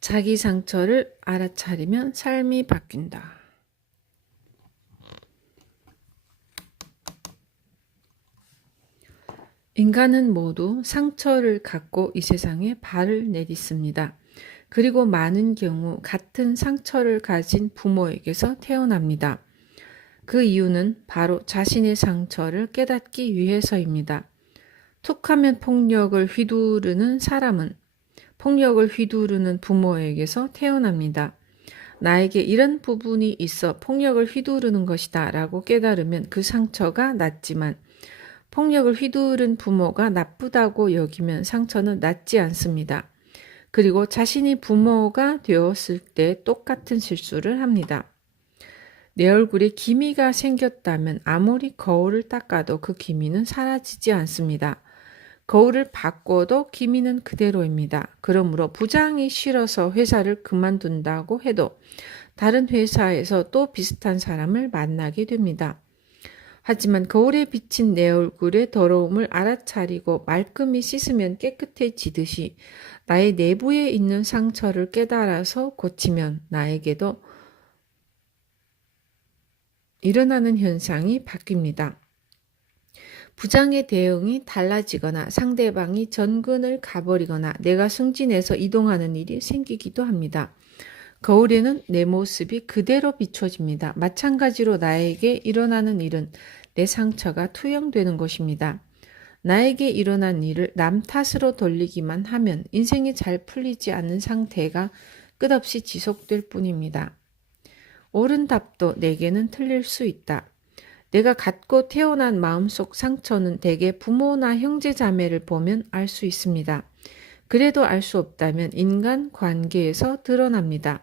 자기 상처를 알아차리면 삶이 바뀐다. 인간은 모두 상처를 갖고 이 세상에 발을 내딛습니다. 그리고 많은 경우 같은 상처를 가진 부모에게서 태어납니다. 그 이유는 바로 자신의 상처를 깨닫기 위해서입니다. 툭하면 폭력을 휘두르는 사람은 폭력을 휘두르는 부모에게서 태어납니다. 나에게 이런 부분이 있어 폭력을 휘두르는 것이다 라고 깨달으면 그 상처가 낫지만 폭력을 휘두른 부모가 나쁘다고 여기면 상처는 낫지 않습니다. 그리고 자신이 부모가 되었을 때 똑같은 실수를 합니다. 내 얼굴에 기미가 생겼다면 아무리 거울을 닦아도 그 기미는 사라지지 않습니다. 거울을 바꿔도 기미는 그대로입니다. 그러므로 부장이 싫어서 회사를 그만둔다고 해도 다른 회사에서 또 비슷한 사람을 만나게 됩니다. 하지만 거울에 비친 내 얼굴의 더러움을 알아차리고 말끔히 씻으면 깨끗해지듯이 나의 내부에 있는 상처를 깨달아서 고치면 나에게도 일어나는 현상이 바뀝니다. 부장의 대응이 달라지거나 상대방이 전근을 가버리거나 내가 승진해서 이동하는 일이 생기기도 합니다. 거울에는 내 모습이 그대로 비춰집니다. 마찬가지로 나에게 일어나는 일은 내 상처가 투영되는 것입니다. 나에게 일어난 일을 남 탓으로 돌리기만 하면 인생이 잘 풀리지 않는 상태가 끝없이 지속될 뿐입니다. 옳은 답도 내게는 틀릴 수 있다. 내가 갖고 태어난 마음속 상처는 대개 부모나 형제 자매를 보면 알 수 있습니다. 그래도 알 수 없다면 인간 관계에서 드러납니다.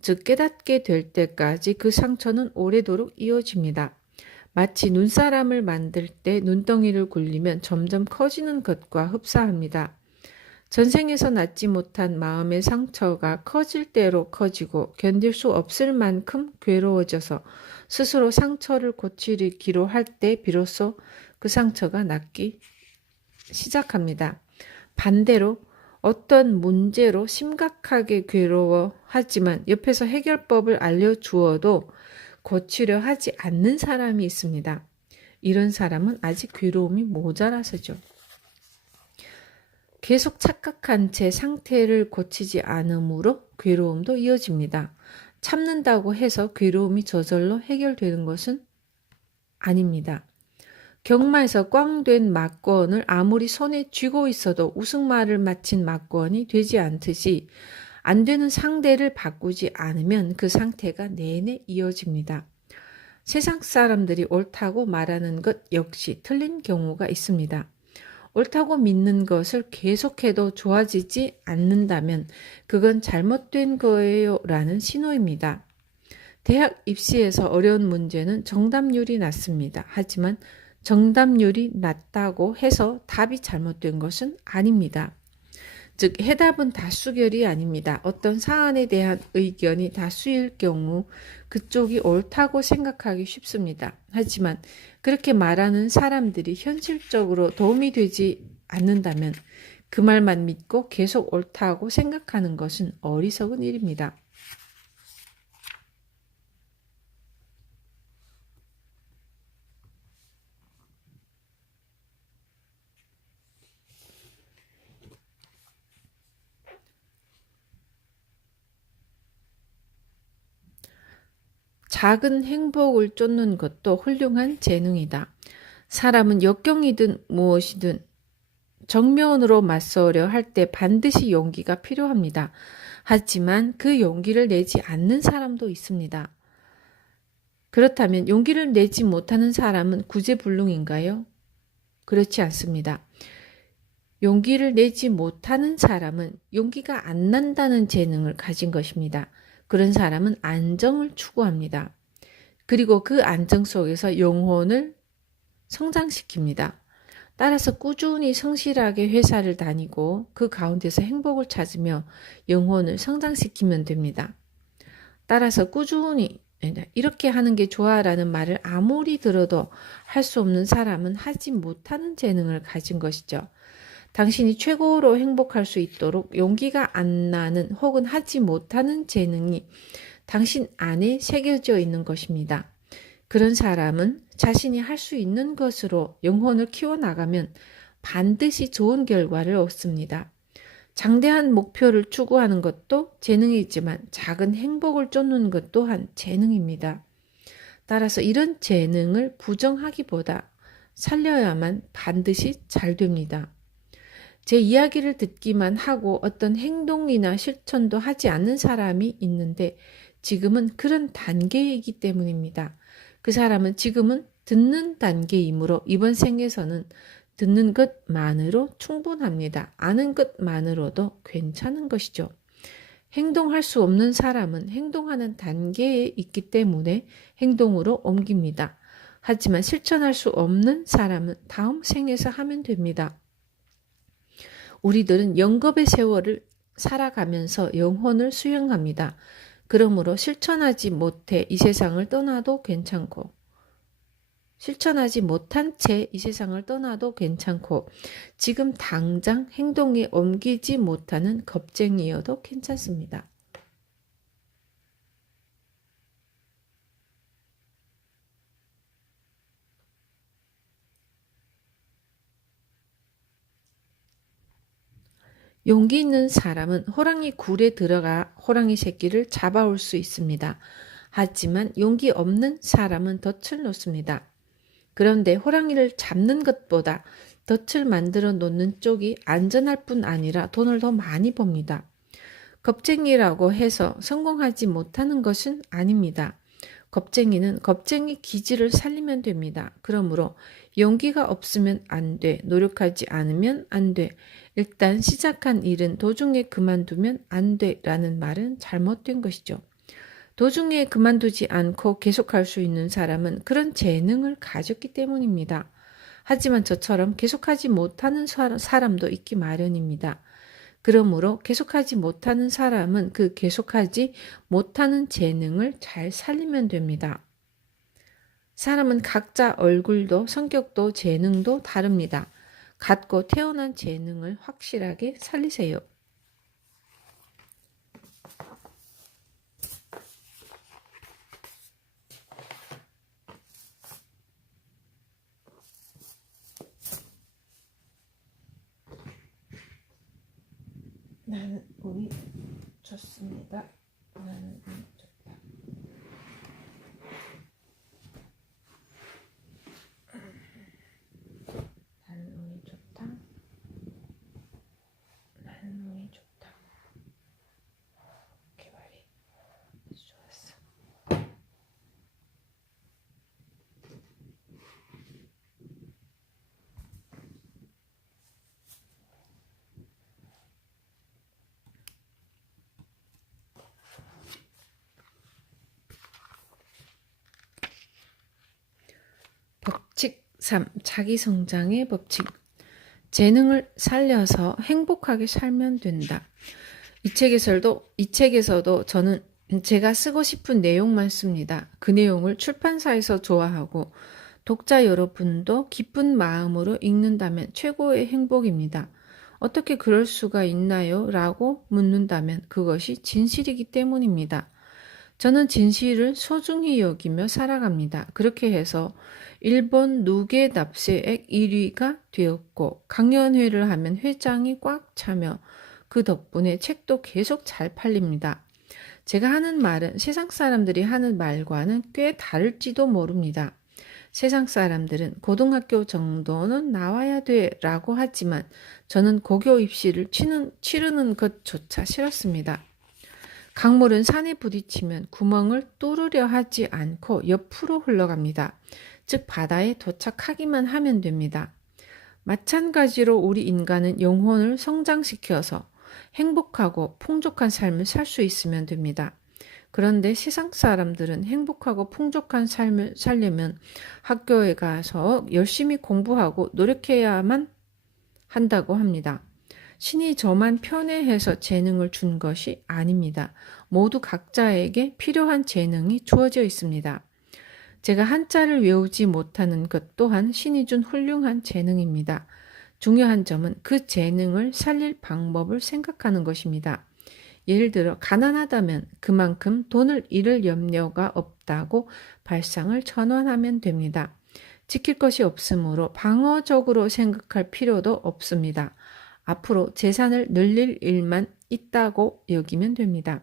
즉 깨닫게 될 때까지 그 상처는 오래도록 이어집니다. 마치 눈사람을 만들 때 눈덩이를 굴리면 점점 커지는 것과 흡사합니다. 전생에서 낫지 못한 마음의 상처가 커질 대로 커지고 견딜 수 없을 만큼 괴로워져서 스스로 상처를 고치기로 할 때 비로소 그 상처가 낫기 시작합니다. 반대로 어떤 문제로 심각하게 괴로워하지만 옆에서 해결법을 알려주어도 고치려 하지 않는 사람이 있습니다. 이런 사람은 아직 괴로움이 모자라서죠. 계속 착각한 채 상태를 고치지 않으므로 괴로움도 이어집니다. 참는다고 해서 괴로움이 저절로 해결되는 것은 아닙니다. 경마에서 꽝된 막권을 아무리 손에 쥐고 있어도 우승말을 마친 막권이 되지 않듯이 안 되는 상대를 바꾸지 않으면 그 상태가 내내 이어집니다. 세상 사람들이 옳다고 말하는 것 역시 틀린 경우가 있습니다. 옳다고 믿는 것을 계속해도 좋아지지 않는다면 그건 잘못된 거예요 라는 신호입니다. 대학 입시에서 어려운 문제는 정답률이 낮습니다. 하지만 정답률이 낮다고 해서 답이 잘못된 것은 아닙니다. 즉 해답은 다수결이 아닙니다. 어떤 사안에 대한 의견이 다수일 경우 그쪽이 옳다고 생각하기 쉽습니다. 하지만 그렇게 말하는 사람들이 현실적으로 도움이 되지 않는다면 그 말만 믿고 계속 옳다고 생각하는 것은 어리석은 일입니다. 작은 행복을 쫓는 것도 훌륭한 재능이다. 사람은 역경이든 무엇이든 정면으로 맞서려 할 때 반드시 용기가 필요합니다. 하지만 그 용기를 내지 않는 사람도 있습니다. 그렇다면 용기를 내지 못하는 사람은 구제불능인가요? 그렇지 않습니다. 용기를 내지 못하는 사람은 용기가 안 난다는 재능을 가진 것입니다. 그런 사람은 안정을 추구합니다. 그리고 그 안정 속에서 영혼을 성장시킵니다. 따라서 꾸준히 성실하게 회사를 다니고 그 가운데서 행복을 찾으며 영혼을 성장시키면 됩니다. 따라서 꾸준히 이렇게 하는 게 좋아라는 말을 아무리 들어도 할 수 없는 사람은 하지 못하는 재능을 가진 것이죠. 당신이 최고로 행복할 수 있도록 용기가 안 나는 혹은 하지 못하는 재능이 당신 안에 새겨져 있는 것입니다. 그런 사람은 자신이 할 수 있는 것으로 영혼을 키워나가면 반드시 좋은 결과를 얻습니다. 장대한 목표를 추구하는 것도 재능이지만 작은 행복을 쫓는 것 또한 재능입니다. 따라서 이런 재능을 부정하기보다 살려야만 반드시 잘 됩니다. 제 이야기를 듣기만 하고 어떤 행동이나 실천도 하지 않는 사람이 있는데 지금은 그런 단계이기 때문입니다. 그 사람은 지금은 듣는 단계이므로 이번 생에서는 듣는 것만으로 충분합니다. 아는 것만으로도 괜찮은 것이죠. 행동할 수 없는 사람은 행동하는 단계에 있기 때문에 행동으로 옮깁니다. 하지만 실천할 수 없는 사람은 다음 생에서 하면 됩니다. 우리들은 영겁의 세월을 살아가면서 영혼을 수행합니다. 그러므로 실천하지 못해 이 세상을 떠나도 괜찮고 실천하지 못한 채 이 세상을 떠나도 괜찮고 지금 당장 행동에 옮기지 못하는 겁쟁이여도 괜찮습니다. 용기 있는 사람은 호랑이 굴에 들어가 호랑이 새끼를 잡아올 수 있습니다. 하지만 용기 없는 사람은 덫을 놓습니다. 그런데 호랑이를 잡는 것보다 덫을 만들어 놓는 쪽이 안전할 뿐 아니라 돈을 더 많이 법니다. 겁쟁이라고 해서 성공하지 못하는 것은 아닙니다. 겁쟁이는 겁쟁이 기질을 살리면 됩니다. 그러므로 용기가 없으면 안 돼, 노력하지 않으면 안 돼, 일단 시작한 일은 도중에 그만두면 안 돼 라는 말은 잘못된 것이죠. 도중에 그만두지 않고 계속할 수 있는 사람은 그런 재능을 가졌기 때문입니다. 하지만 저처럼 계속하지 못하는 사람도 있기 마련입니다. 그러므로 계속하지 못하는 사람은 그 계속하지 못하는 재능을 잘 살리면 됩니다. 사람은 각자 얼굴도 성격도 재능도 다릅니다. 갖고 태어난 재능을 확실하게 살리세요. 나는 운이 좋습니다. 나는 운이 좋다. 나는 운이 좋다. 나는 운이 좋다. 개발이 좋았어. 법칙 3. 자기성장의 법칙. 재능을 살려서 행복하게 살면 된다. 이 책에서도 저는 제가 쓰고 싶은 내용만 씁니다. 그 내용을 출판사에서 좋아하고 독자 여러분도 기쁜 마음으로 읽는다면 최고의 행복입니다. 어떻게 그럴 수가 있나요? 라고 묻는다면 그것이 진실이기 때문입니다. 저는 진실을 소중히 여기며 살아갑니다. 그렇게 해서 일본 누계 납세액 1위가 되었고 강연회를 하면 회장이 꽉 차며 그 덕분에 책도 계속 잘 팔립니다. 제가 하는 말은 세상 사람들이 하는 말과는 꽤 다를지도 모릅니다. 세상 사람들은 고등학교 정도는 나와야 돼 라고 하지만 저는 고교 입시를 치르는 것조차 싫었습니다. 강물은 산에 부딪히면 구멍을 뚫으려 하지 않고 옆으로 흘러갑니다. 즉 바다에 도착하기만 하면 됩니다. 마찬가지로 우리 인간은 영혼을 성장시켜서 행복하고 풍족한 삶을 살 수 있으면 됩니다. 그런데 세상 사람들은 행복하고 풍족한 삶을 살려면 학교에 가서 열심히 공부하고 노력해야만 한다고 합니다. 신이 저만 편애해서 재능을 준 것이 아닙니다. 모두 각자에게 필요한 재능이 주어져 있습니다. 제가 한자를 외우지 못하는 것 또한 신이 준 훌륭한 재능입니다. 중요한 점은 그 재능을 살릴 방법을 생각하는 것입니다. 예를 들어 가난하다면 그만큼 돈을 잃을 염려가 없다고 발상을 전환하면 됩니다. 지킬 것이 없으므로 방어적으로 생각할 필요도 없습니다. 앞으로 재산을 늘릴 일만 있다고 여기면 됩니다.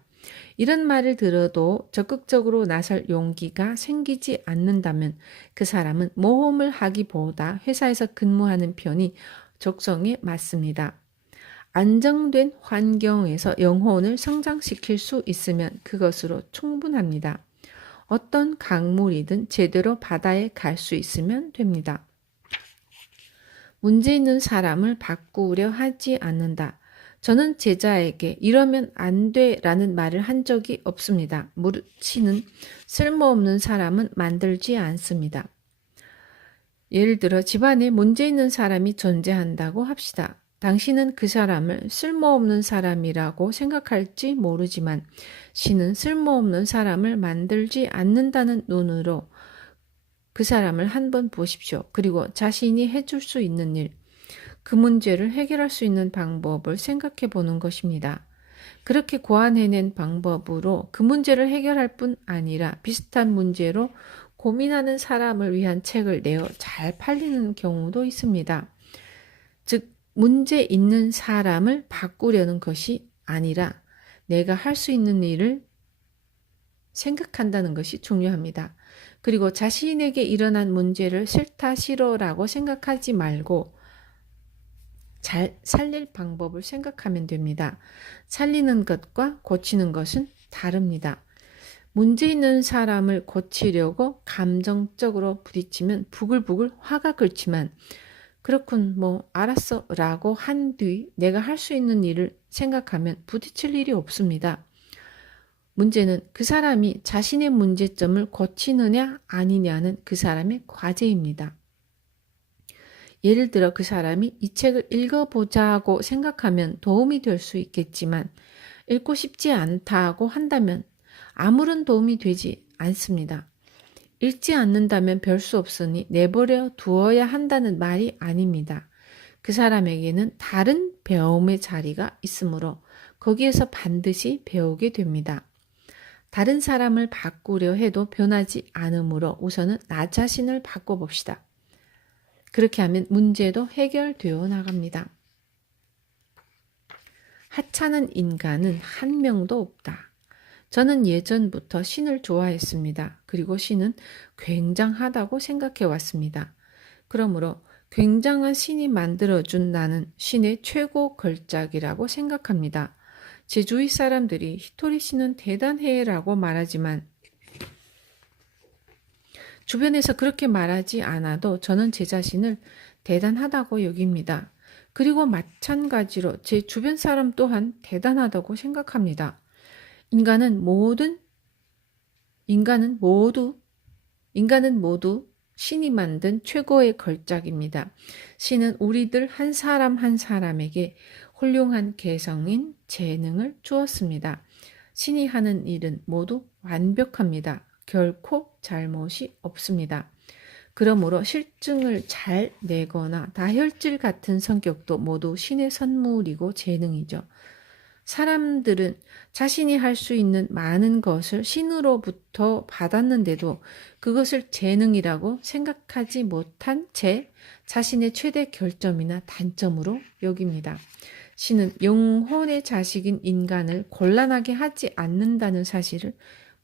이런 말을 들어도 적극적으로 나설 용기가 생기지 않는다면 그 사람은 모험을 하기보다 회사에서 근무하는 편이 적성에 맞습니다. 안정된 환경에서 영혼을 성장시킬 수 있으면 그것으로 충분합니다. 어떤 강물이든 제대로 바다에 갈 수 있으면 됩니다. 문제 있는 사람을 바꾸려 하지 않는다. 저는 제자에게 이러면 안 돼 라는 말을 한 적이 없습니다. 무릇 신은 쓸모없는 사람은 만들지 않습니다. 예를 들어 집안에 문제 있는 사람이 존재한다고 합시다. 당신은 그 사람을 쓸모없는 사람이라고 생각할지 모르지만 신은 쓸모없는 사람을 만들지 않는다는 눈으로 그 사람을 한번 보십시오. 그리고 자신이 해줄 수 있는 일, 그 문제를 해결할 수 있는 방법을 생각해 보는 것입니다. 그렇게 고안해낸 방법으로 그 문제를 해결할 뿐 아니라 비슷한 문제로 고민하는 사람을 위한 책을 내어 잘 팔리는 경우도 있습니다. 즉, 문제 있는 사람을 바꾸려는 것이 아니라 내가 할 수 있는 일을 생각한다는 것이 중요합니다. 그리고 자신에게 일어난 문제를 싫다 싫어라고 생각하지 말고 잘 살릴 방법을 생각하면 됩니다. 살리는 것과 고치는 것은 다릅니다. 문제 있는 사람을 고치려고 감정적으로 부딪히면 부글부글 화가 끓지만 그렇군 알았어 라고 한 뒤 내가 할 수 있는 일을 생각하면 부딪힐 일이 없습니다. 문제는 그 사람이 자신의 문제점을 고치느냐 아니냐는 그 사람의 과제입니다. 예를 들어 그 사람이 이 책을 읽어보자고 생각하면 도움이 될 수 있겠지만 읽고 싶지 않다고 한다면 아무런 도움이 되지 않습니다. 읽지 않는다면 별 수 없으니 내버려 두어야 한다는 말이 아닙니다. 그 사람에게는 다른 배움의 자리가 있으므로 거기에서 반드시 배우게 됩니다. 다른 사람을 바꾸려 해도 변하지 않으므로 우선은 나 자신을 바꿔봅시다. 그렇게 하면 문제도 해결되어 나갑니다. 하찮은 인간은 한 명도 없다. 저는 예전부터 신을 좋아했습니다. 그리고 신은 굉장하다고 생각해 왔습니다. 그러므로 굉장한 신이 만들어준 나는 신의 최고 걸작이라고 생각합니다. 제 주위 사람들이 히토리 씨는 대단해라고 말하지만 주변에서 그렇게 말하지 않아도 저는 제 자신을 대단하다고 여깁니다. 그리고 마찬가지로 제 주변 사람 또한 대단하다고 생각합니다. 인간은 모두 신이 만든 최고의 걸작입니다. 신은 우리들 한 사람 한 사람에게 훌륭한 개성인 재능을 주었습니다. 신이 하는 일은 모두 완벽합니다. 결코 잘못이 없습니다. 그러므로 실증을 잘 내거나 다혈질 같은 성격도 모두 신의 선물이고 재능이죠. 사람들은 자신이 할 수 있는 많은 것을 신으로부터 받았는데도 그것을 재능이라고 생각하지 못한 채 자신의 최대 결점이나 단점으로 여깁니다. 신은 영혼의 자식인 인간을 곤란하게 하지 않는다는 사실을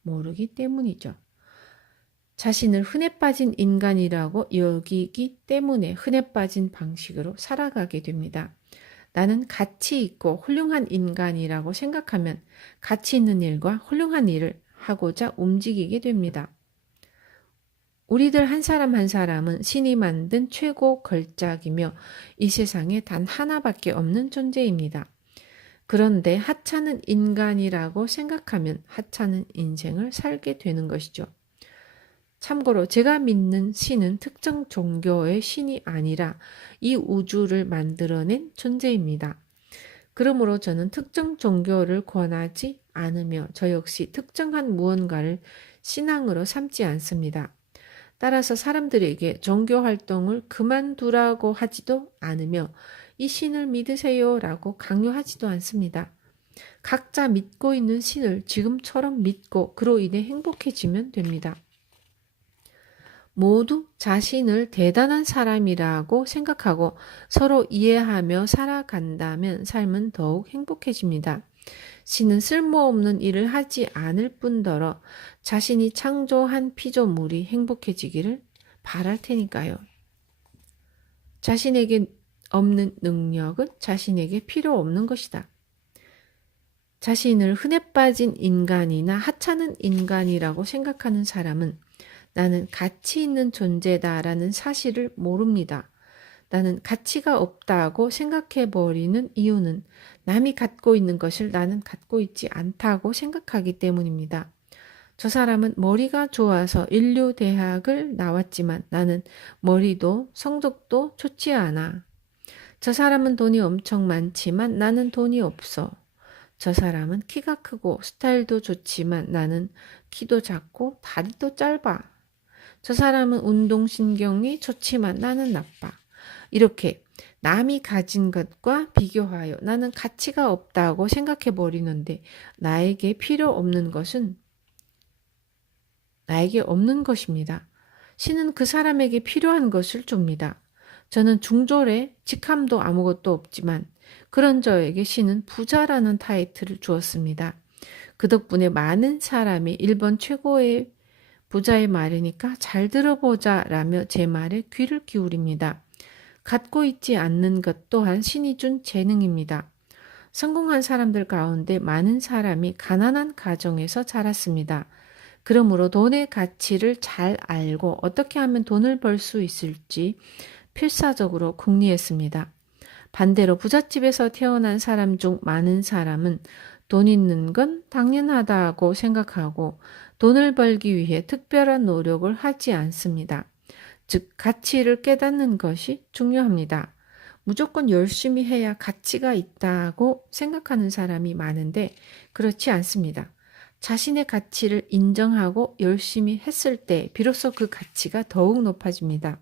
모르기 때문이죠. 자신을 흔해 빠진 인간이라고 여기기 때문에 흔해 빠진 방식으로 살아가게 됩니다. 나는 가치 있고 훌륭한 인간이라고 생각하면 가치 있는 일과 훌륭한 일을 하고자 움직이게 됩니다. 우리들 한 사람 한 사람은 신이 만든 최고 걸작이며 이 세상에 단 하나밖에 없는 존재입니다. 그런데 하찮은 인간이라고 생각하면 하찮은 인생을 살게 되는 것이죠. 참고로 제가 믿는 신은 특정 종교의 신이 아니라 이 우주를 만들어낸 존재입니다. 그러므로 저는 특정 종교를 권하지 않으며 저 역시 특정한 무언가를 신앙으로 삼지 않습니다. 따라서 사람들에게 종교 활동을 그만두라고 하지도 않으며 이 신을 믿으세요라고 강요하지도 않습니다. 각자 믿고 있는 신을 지금처럼 믿고 그로 인해 행복해지면 됩니다. 모두 자신을 대단한 사람이라고 생각하고 서로 이해하며 살아간다면 삶은 더욱 행복해집니다. 신은 쓸모없는 일을 하지 않을 뿐더러 자신이 창조한 피조물이 행복해지기를 바랄 테니까요. 자신에게 없는 능력은 자신에게 필요 없는 것이다. 자신을 흔해 빠진 인간이나 하찮은 인간이라고 생각하는 사람은 나는 가치 있는 존재다라는 사실을 모릅니다. 나는 가치가 없다고 생각해버리는 이유는 남이 갖고 있는 것을 나는 갖고 있지 않다고 생각하기 때문입니다. 저 사람은 머리가 좋아서 인류대학을 나왔지만 나는 머리도 성적도 좋지 않아. 저 사람은 돈이 엄청 많지만 나는 돈이 없어. 저 사람은 키가 크고 스타일도 좋지만 나는 키도 작고 다리도 짧아. 저 사람은 운동신경이 좋지만 나는 나빠. 이렇게 남이 가진 것과 비교하여 나는 가치가 없다고 생각해 버리는데 나에게 필요 없는 것은 나에게 없는 것입니다. 신은 그 사람에게 필요한 것을 줍니다. 저는 중졸에 직함도 아무것도 없지만 그런 저에게 신은 부자라는 타이틀을 주었습니다. 그 덕분에 많은 사람이 일본 최고의 부자의 말이니까 잘 들어보자 라며 제 말에 귀를 기울입니다. 갖고 있지 않는 것 또한 신이 준 재능입니다. 성공한 사람들 가운데 많은 사람이 가난한 가정에서 자랐습니다. 그러므로 돈의 가치를 잘 알고 어떻게 하면 돈을 벌 수 있을지 필사적으로 궁리했습니다. 반대로 부잣집에서 태어난 사람 중 많은 사람은 돈 있는 건 당연하다고 생각하고 돈을 벌기 위해 특별한 노력을 하지 않습니다. 즉, 가치를 깨닫는 것이 중요합니다. 무조건 열심히 해야 가치가 있다고 생각하는 사람이 많은데 그렇지 않습니다. 자신의 가치를 인정하고 열심히 했을 때 비로소 그 가치가 더욱 높아집니다.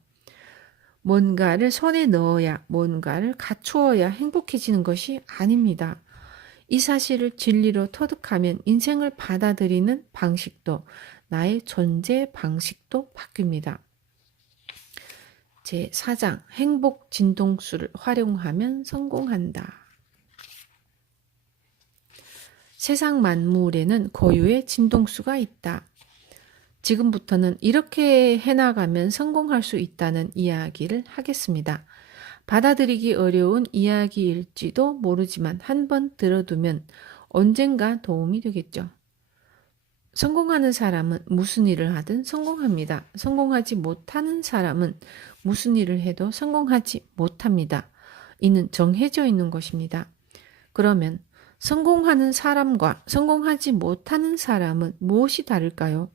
뭔가를 손에 넣어야, 뭔가를 갖추어야 행복해지는 것이 아닙니다. 이 사실을 진리로 터득하면 인생을 받아들이는 방식도 나의 존재 방식도 바뀝니다. 제4장 행복 진동수를 활용하면 성공한다. 세상 만물에는 고유의 진동수가 있다. 지금부터는 이렇게 해나가면 성공할 수 있다는 이야기를 하겠습니다. 받아들이기 어려운 이야기일지도 모르지만 한번 들어두면 언젠가 도움이 되겠죠. 성공하는 사람은 무슨 일을 하든 성공합니다. 성공하지 못하는 사람은 무슨 일을 해도 성공하지 못합니다. 이는 정해져 있는 것입니다. 그러면 성공하는 사람과 성공하지 못하는 사람은 무엇이 다를까요?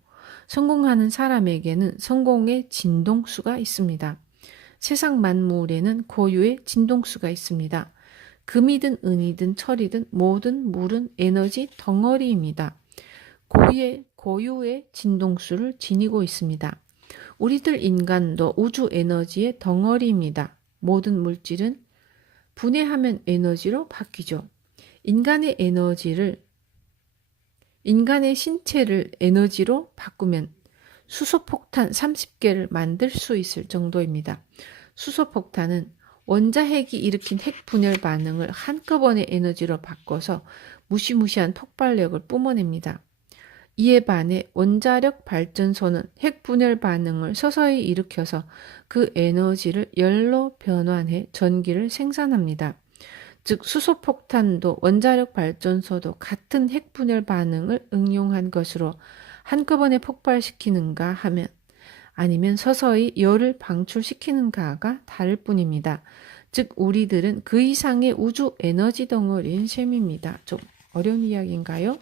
성공하는 사람에게는 성공의 진동수가 있습니다. 세상 만물에는 고유의 진동수가 있습니다. 금이든 은이든 철이든 모든 물은 에너지 덩어리입니다. 고유의 진동수를 지니고 있습니다. 우리들 인간도 우주 에너지의 덩어리입니다. 모든 물질은 분해하면 에너지로 바뀌죠. 인간의 신체를 에너지로 바꾸면 수소폭탄 30개를 만들 수 있을 정도입니다. 수소폭탄은 원자핵이 일으킨 핵 분열 반응을 한꺼번에 에너지로 바꿔서 무시무시한 폭발력을 뿜어냅니다. 이에 반해 원자력 발전소는 핵 분열 반응을 서서히 일으켜서 그 에너지를 열로 변환해 전기를 생산합니다. 즉 수소폭탄도 원자력 발전소도 같은 핵 분열 반응을 응용한 것으로 한꺼번에 폭발시키는가 하면 아니면 서서히 열을 방출시키는가가 다를 뿐입니다. 즉 우리들은 그 이상의 우주 에너지 덩어리인 셈입니다. 좀 어려운 이야기인가요?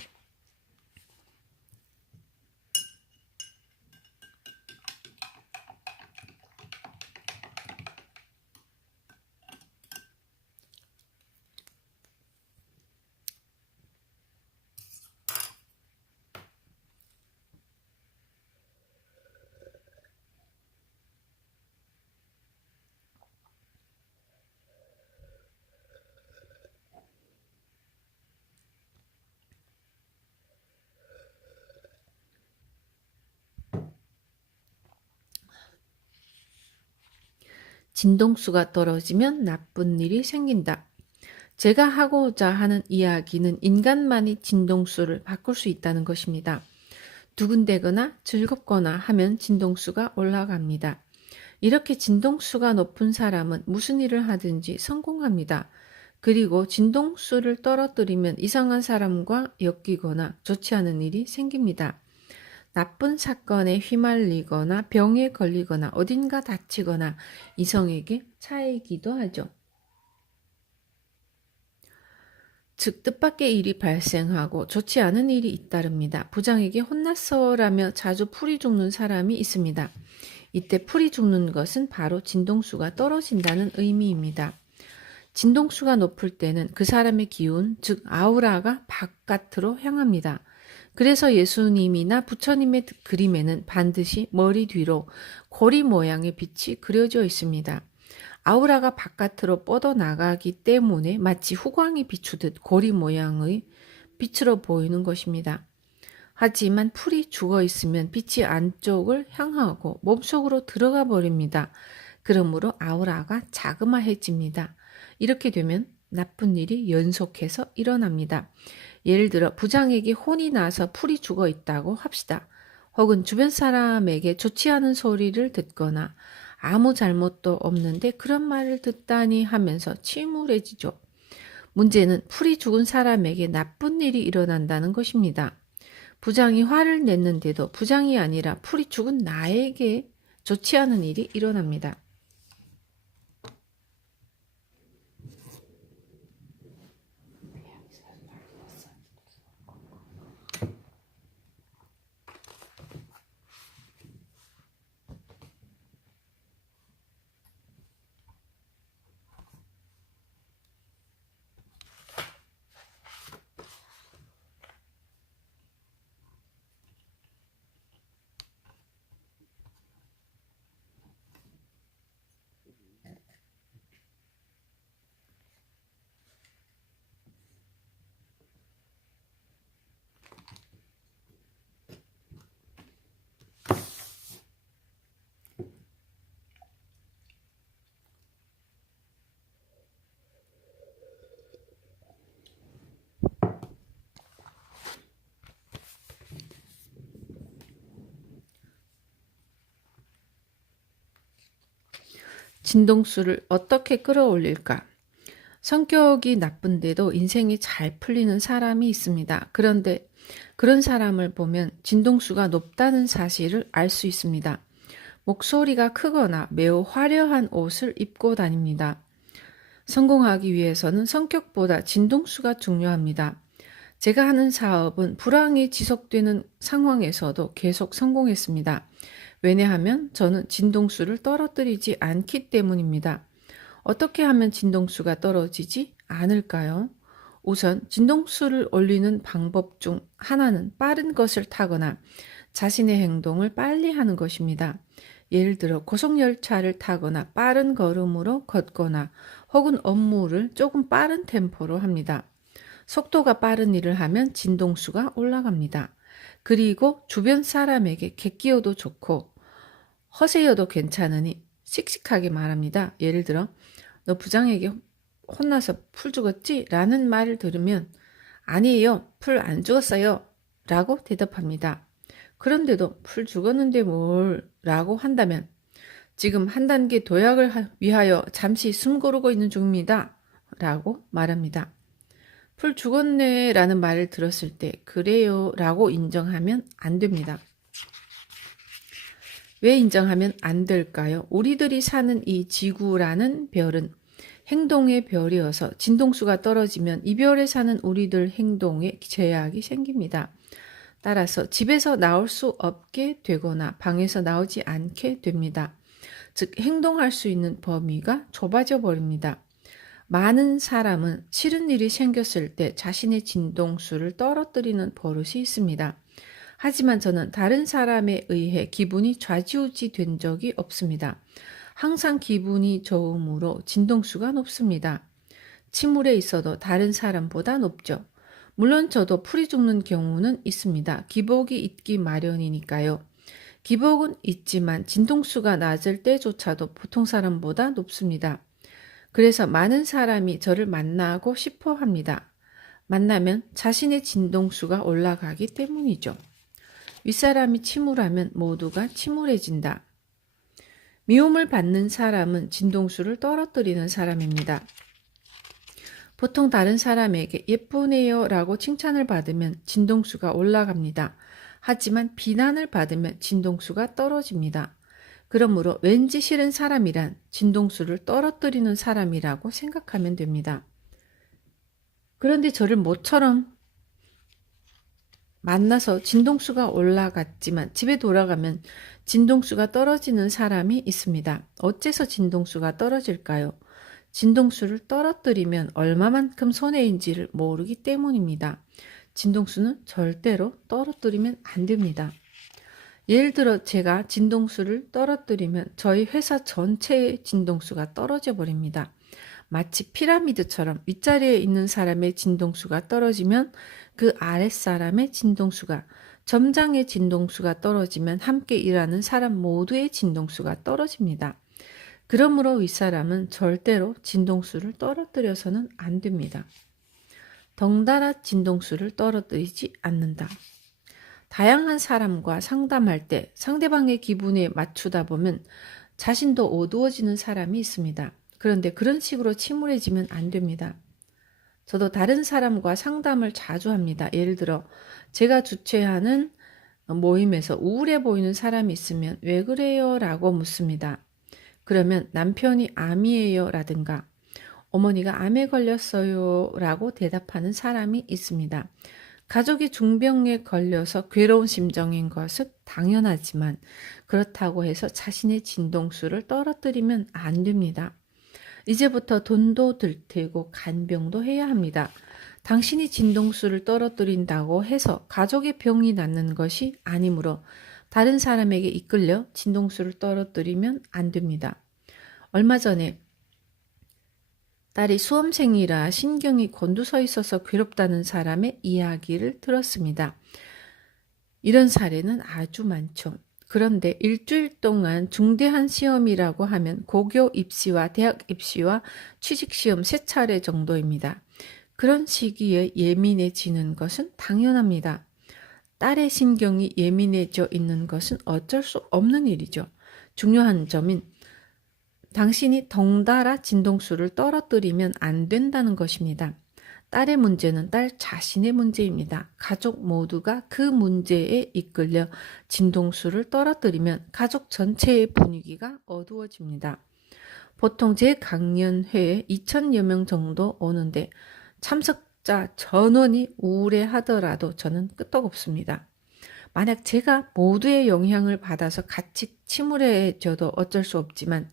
진동수가 떨어지면 나쁜 일이 생긴다. 제가 하고자 하는 이야기는 인간만이 진동수를 바꿀 수 있다는 것입니다. 두근대거나 즐겁거나 하면 진동수가 올라갑니다. 이렇게 진동수가 높은 사람은 무슨 일을 하든지 성공합니다. 그리고 진동수를 떨어뜨리면 이상한 사람과 엮이거나 좋지 않은 일이 생깁니다. 나쁜 사건에 휘말리거나 병에 걸리거나 어딘가 다치거나 이성에게 차이기도 하죠. 즉 뜻밖의 일이 발생하고 좋지 않은 일이 잇따릅니다. 부장에게 혼났어라며 자주 풀이 죽는 사람이 있습니다. 이때 풀이 죽는 것은 바로 진동수가 떨어진다는 의미입니다. 진동수가 높을 때는 그 사람의 기운, 즉 아우라가 바깥으로 향합니다. 그래서 예수님이나 부처님의 그림에는 반드시 머리 뒤로 고리 모양의 빛이 그려져 있습니다. 아우라가 바깥으로 뻗어나가기 때문에 마치 후광이 비추듯 고리 모양의 빛으로 보이는 것입니다. 하지만 풀이 죽어 있으면 빛이 안쪽을 향하고 몸속으로 들어가 버립니다. 그러므로 아우라가 자그마해집니다. 이렇게 되면 나쁜 일이 연속해서 일어납니다. 예를 들어 부장에게 혼이 나서 풀이 죽어 있다고 합시다. 혹은 주변 사람에게 좋지 않은 소리를 듣거나 아무 잘못도 없는데 그런 말을 듣다니 하면서 침울해지죠. 문제는 풀이 죽은 사람에게 나쁜 일이 일어난다는 것입니다. 부장이 화를 냈는데도 부장이 아니라 풀이 죽은 나에게 좋지 않은 일이 일어납니다. 진동수를 어떻게 끌어올릴까? 성격이 나쁜데도 인생이 잘 풀리는 사람이 있습니다. 그런데 그런 사람을 보면 진동수가 높다는 사실을 알 수 있습니다. 목소리가 크거나 매우 화려한 옷을 입고 다닙니다. 성공하기 위해서는 성격보다 진동수가 중요합니다. 제가 하는 사업은 불황이 지속되는 상황에서도 계속 성공했습니다. 왜냐하면 저는 진동수를 떨어뜨리지 않기 때문입니다. 어떻게 하면 진동수가 떨어지지 않을까요? 우선 진동수를 올리는 방법 중 하나는 빠른 것을 타거나 자신의 행동을 빨리 하는 것입니다. 예를 들어 고속열차를 타거나 빠른 걸음으로 걷거나 혹은 업무를 조금 빠른 템포로 합니다. 속도가 빠른 일을 하면 진동수가 올라갑니다. 그리고 주변 사람에게 객기어도 좋고 허세여도 괜찮으니 씩씩하게 말합니다. 예를 들어 너 부장에게 혼나서 풀 죽었지? 라는 말을 들으면 아니에요. 풀 안 죽었어요. 라고 대답합니다. 그런데도 풀 죽었는데 뭘? 라고 한다면 지금 한 단계 도약을 위하여 잠시 숨 고르고 있는 중입니다. 라고 말합니다. 풀 죽었네 라는 말을 들었을 때 그래요 라고 인정하면 안 됩니다. 왜 인정하면 안 될까요? 우리들이 사는 이 지구라는 별은 행동의 별이어서 진동수가 떨어지면 이 별에 사는 우리들 행동에 제약이 생깁니다. 따라서 집에서 나올 수 없게 되거나 방에서 나오지 않게 됩니다. 즉 행동할 수 있는 범위가 좁아져 버립니다. 많은 사람은 싫은 일이 생겼을 때 자신의 진동수를 떨어뜨리는 버릇이 있습니다. 하지만 저는 다른 사람에 의해 기분이 좌지우지 된 적이 없습니다. 항상 기분이 좋으므로 진동수가 높습니다. 침울에 있어도 다른 사람보다 높죠. 물론 저도 풀이 죽는 경우는 있습니다. 기복이 있기 마련이니까요. 기복은 있지만 진동수가 낮을 때조차도 보통 사람보다 높습니다. 그래서 많은 사람이 저를 만나고 싶어 합니다. 만나면 자신의 진동수가 올라가기 때문이죠. 윗사람이 침울하면 모두가 침울해진다. 미움을 받는 사람은 진동수를 떨어뜨리는 사람입니다. 보통 다른 사람에게 예쁘네요 라고 칭찬을 받으면 진동수가 올라갑니다. 하지만 비난을 받으면 진동수가 떨어집니다. 그러므로 왠지 싫은 사람이란 진동수를 떨어뜨리는 사람이라고 생각하면 됩니다. 그런데 저를 모처럼 만나서 진동수가 올라갔지만 집에 돌아가면 진동수가 떨어지는 사람이 있습니다. 어째서 진동수가 떨어질까요? 진동수를 떨어뜨리면 얼마만큼 손해인지를 모르기 때문입니다. 진동수는 절대로 떨어뜨리면 안 됩니다. 예를 들어 제가 진동수를 떨어뜨리면 저희 회사 전체의 진동수가 떨어져 버립니다. 마치 피라미드처럼 윗자리에 있는 사람의 진동수가 떨어지면 그 아랫사람의 진동수가, 점장의 진동수가 떨어지면 함께 일하는 사람 모두의 진동수가 떨어집니다. 그러므로 윗사람은 절대로 진동수를 떨어뜨려서는 안 됩니다. 덩달아 진동수를 떨어뜨리지 않는다. 다양한 사람과 상담할 때 상대방의 기분에 맞추다 보면 자신도 어두워지는 사람이 있습니다. 그런데 그런 식으로 침울해지면 안 됩니다. 저도 다른 사람과 상담을 자주 합니다. 예를 들어 제가 주최하는 모임에서 우울해 보이는 사람이 있으면 왜 그래요? 라고 묻습니다. 그러면 남편이 암이에요 라든가 어머니가 암에 걸렸어요 라고 대답하는 사람이 있습니다. 가족이 중병에 걸려서 괴로운 심정인 것은 당연하지만 그렇다고 해서 자신의 진동수를 떨어뜨리면 안 됩니다. 이제부터 돈도 들테고 간병도 해야 합니다. 당신이 진동수를 떨어뜨린다고 해서 가족의 병이 낫는 것이 아니므로 다른 사람에게 이끌려 진동수를 떨어뜨리면 안 됩니다. 얼마 전에 딸이 수험생이라 신경이 곤두서 있어서 괴롭다는 사람의 이야기를 들었습니다. 이런 사례는 아주 많죠. 그런데 일주일 동안 중대한 시험이라고 하면 고교 입시와 대학 입시와 취직시험 3차례 정도입니다. 그런 시기에 예민해지는 것은 당연합니다. 딸의 신경이 예민해져 있는 것은 어쩔 수 없는 일이죠. 중요한 점은 당신이 덩달아 진동수를 떨어뜨리면 안 된다는 것입니다. 딸의 문제는 딸 자신의 문제입니다. 가족 모두가 그 문제에 이끌려 진동수를 떨어뜨리면 가족 전체의 분위기가 어두워집니다. 보통 제 강연회에 2,000여 명 정도 오는데 참석자 전원이 우울해 하더라도 저는 끄떡없습니다. 만약 제가 모두의 영향을 받아서 같이 침울해져도 어쩔 수 없지만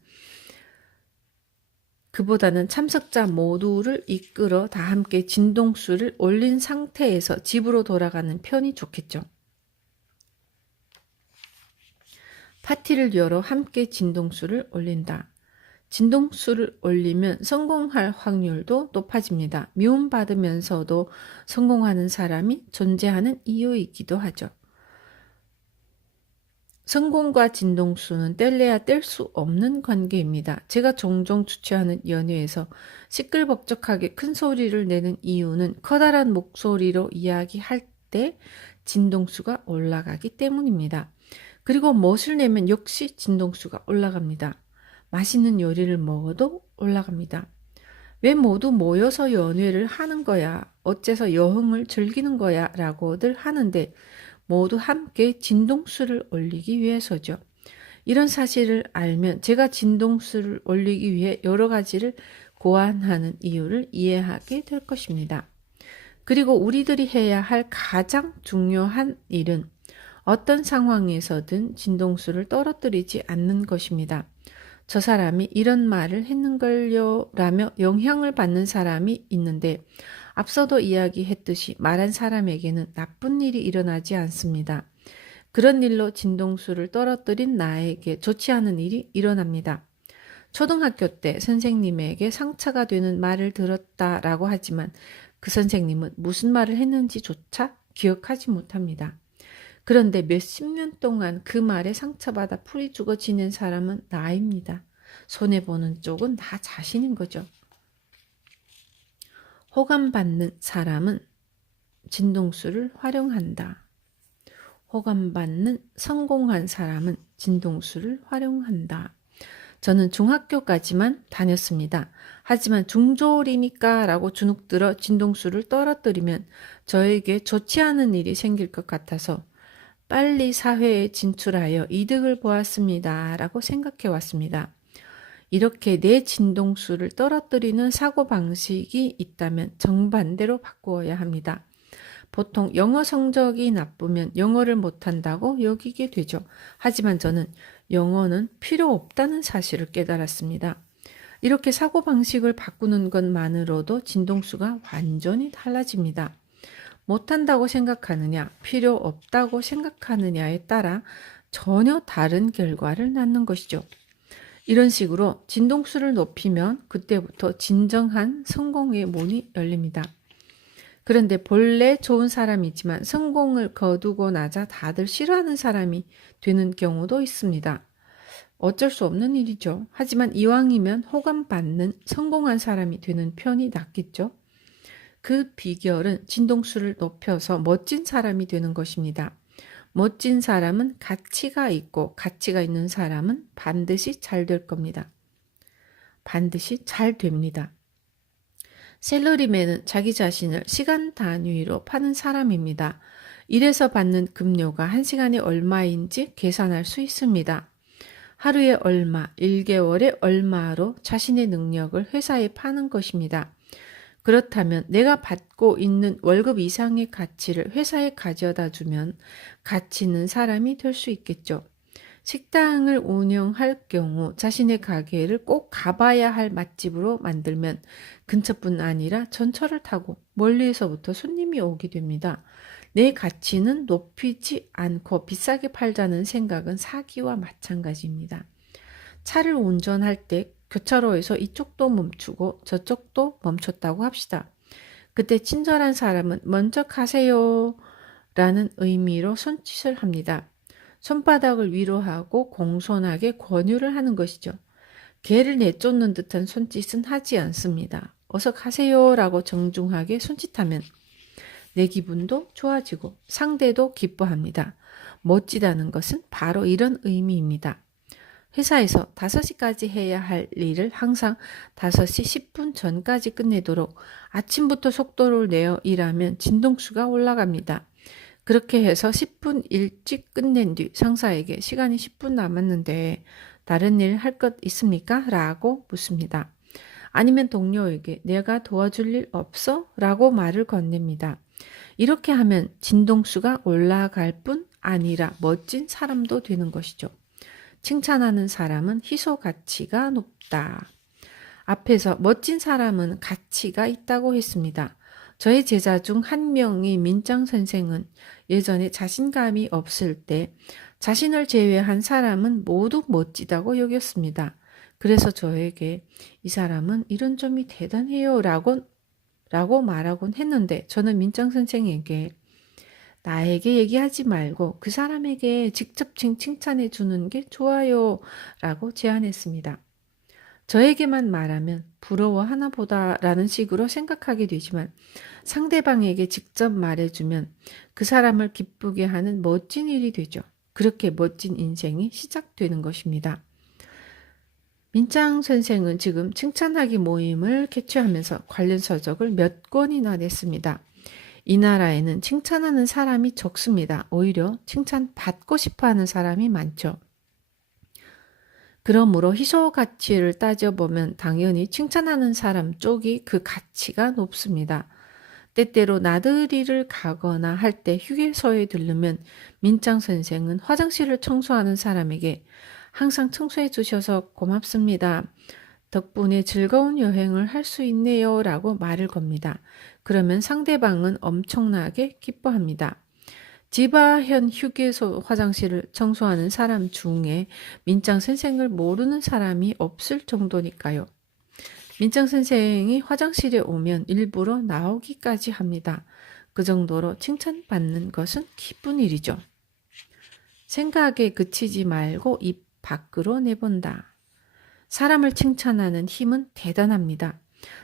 그보다는 참석자 모두를 이끌어 다 함께 진동수를 올린 상태에서 집으로 돌아가는 편이 좋겠죠. 파티를 열어 함께 진동수를 올린다. 진동수를 올리면 성공할 확률도 높아집니다. 미움받으면서도 성공하는 사람이 존재하는 이유이기도 하죠. 성공과 진동수는 뗄래야 뗄 수 없는 관계입니다. 제가 종종 주최하는 연회에서 시끌벅적하게 큰 소리를 내는 이유는 커다란 목소리로 이야기할 때 진동수가 올라가기 때문입니다. 그리고 멋을 내면 역시 진동수가 올라갑니다. 맛있는 요리를 먹어도 올라갑니다. 왜 모두 모여서 연회를 하는 거야? 어째서 여흥을 즐기는 거야? 라고들 하는데 모두 함께 진동수를 올리기 위해서죠. 이런 사실을 알면 제가 진동수를 올리기 위해 여러 가지를 고안하는 이유를 이해하게 될 것입니다. 그리고 우리들이 해야 할 가장 중요한 일은 어떤 상황에서든 진동수를 떨어뜨리지 않는 것입니다. 저 사람이 이런 말을 했는걸요 라며 영향을 받는 사람이 있는데 앞서도 이야기했듯이 말한 사람에게는 나쁜 일이 일어나지 않습니다. 그런 일로 진동수를 떨어뜨린 나에게 좋지 않은 일이 일어납니다. 초등학교 때 선생님에게 상처가 되는 말을 들었다라고 하지만 그 선생님은 무슨 말을 했는지조차 기억하지 못합니다. 그런데 몇십 년 동안 그 말에 상처받아 풀이 죽어 지낸 사람은 나입니다. 손해보는 쪽은 나 자신인 거죠. 호감받는 사람은 진동수를 활용한다. 호감받는 성공한 사람은 진동수를 활용한다. 저는 중학교까지만 다녔습니다. 하지만 중졸이니까 라고 주눅들어 진동수를 떨어뜨리면 저에게 좋지 않은 일이 생길 것 같아서 빨리 사회에 진출하여 이득을 보았습니다. 라고 생각해 왔습니다. 이렇게 내 진동수를 떨어뜨리는 사고방식이 있다면 정반대로 바꾸어야 합니다. 보통 영어 성적이 나쁘면 영어를 못한다고 여기게 되죠. 하지만 저는 영어는 필요 없다는 사실을 깨달았습니다. 이렇게 사고방식을 바꾸는 것만으로도 진동수가 완전히 달라집니다. 못한다고 생각하느냐, 필요 없다고 생각하느냐에 따라 전혀 다른 결과를 낳는 것이죠. 이런 식으로 진동수를 높이면 그때부터 진정한 성공의 문이 열립니다. 그런데 본래 좋은 사람이지만 성공을 거두고 나자 다들 싫어하는 사람이 되는 경우도 있습니다. 어쩔 수 없는 일이죠. 하지만 이왕이면 호감받는 성공한 사람이 되는 편이 낫겠죠. 그 비결은 진동수를 높여서 멋진 사람이 되는 것입니다. 멋진 사람은 가치가 있고 가치가 있는 사람은 반드시 잘 될 겁니다. 반드시 잘 됩니다. 샐러리맨은 자기 자신을 시간 단위로 파는 사람입니다. 일에서 받는 급료가 1시간에 얼마인지 계산할 수 있습니다. 하루에 얼마, 1개월에 얼마로 자신의 능력을 회사에 파는 것입니다. 그렇다면 내가 받고 있는 월급 이상의 가치를 회사에 가져다 주면 가치 있는 사람이 될 수 있겠죠. 식당을 운영할 경우 자신의 가게를 꼭 가봐야 할 맛집으로 만들면 근처뿐 아니라 전철을 타고 멀리에서부터 손님이 오게 됩니다. 내 가치는 높이지 않고 비싸게 팔자는 생각은 사기와 마찬가지입니다. 차를 운전할 때 교차로에서 이쪽도 멈추고 저쪽도 멈췄다고 합시다. 그때 친절한 사람은 먼저 가세요 라는 의미로 손짓을 합니다. 손바닥을 위로 하고 공손하게 권유를 하는 것이죠. 개를 내쫓는 듯한 손짓은 하지 않습니다. 어서 가세요 라고 정중하게 손짓하면 내 기분도 좋아지고 상대도 기뻐합니다. 멋지다는 것은 바로 이런 의미입니다. 회사에서 5시까지 해야 할 일을 항상 5시 10분 전까지 끝내도록 아침부터 속도를 내어 일하면 진동수가 올라갑니다. 그렇게 해서 10분 일찍 끝낸 뒤 상사에게 시간이 10분 남았는데 다른 일 할 것 있습니까? 라고 묻습니다. 아니면 동료에게 내가 도와줄 일 없어? 라고 말을 건넵니다. 이렇게 하면 진동수가 올라갈 뿐 아니라 멋진 사람도 되는 것이죠. 칭찬하는 사람은 희소 가치가 높다. 앞에서 멋진 사람은 가치가 있다고 했습니다. 저의 제자 중 한 명이 민짱 선생은 예전에 자신감이 없을 때 자신을 제외한 사람은 모두 멋지다고 여겼습니다. 그래서 저에게 이 사람은 이런 점이 대단해요 라고 말하곤 했는데 저는 민짱 선생에게 나에게 얘기하지 말고 그 사람에게 직접 칭찬해 주는 게 좋아요 라고 제안했습니다. 저에게만 말하면 부러워하나 보다라는 식으로 생각하게 되지만 상대방에게 직접 말해주면 그 사람을 기쁘게 하는 멋진 일이 되죠. 그렇게 멋진 인생이 시작되는 것입니다. 민짱 선생은 지금 칭찬하기 모임을 개최하면서 관련 서적을 몇 권이나 냈습니다. 이 나라에는 칭찬하는 사람이 적습니다. 오히려 칭찬받고 싶어하는 사람이 많죠. 그러므로 희소 가치를 따져보면 당연히 칭찬하는 사람 쪽이 그 가치가 높습니다. 때때로 나들이를 가거나 할 때 휴게소에 들르면 민짱 선생은 화장실을 청소하는 사람에게 항상 청소해 주셔서 고맙습니다. 덕분에 즐거운 여행을 할 수 있네요 라고 말을 겁니다. 그러면 상대방은 엄청나게 기뻐합니다. 지바현 휴게소 화장실을 청소하는 사람 중에 민짱 선생을 모르는 사람이 없을 정도니까요. 민짱 선생이 화장실에 오면 일부러 나오기까지 합니다. 그 정도로 칭찬받는 것은 기쁜 일이죠. 생각에 그치지 말고 입 밖으로 내본다. 사람을 칭찬하는 힘은 대단합니다.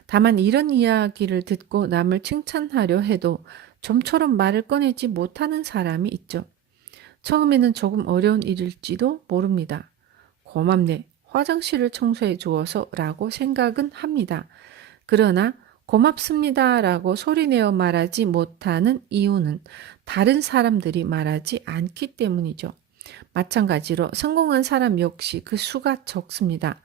다만 이런 이야기를 듣고 남을 칭찬하려 해도 좀처럼 말을 꺼내지 못하는 사람이 있죠. 처음에는 조금 어려운 일일지도 모릅니다. 고맙네. 화장실을 청소해 주어서 라고 생각은 합니다. 그러나 고맙습니다 라고 소리내어 말하지 못하는 이유는 다른 사람들이 말하지 않기 때문이죠. 마찬가지로 성공한 사람 역시 그 수가 적습니다.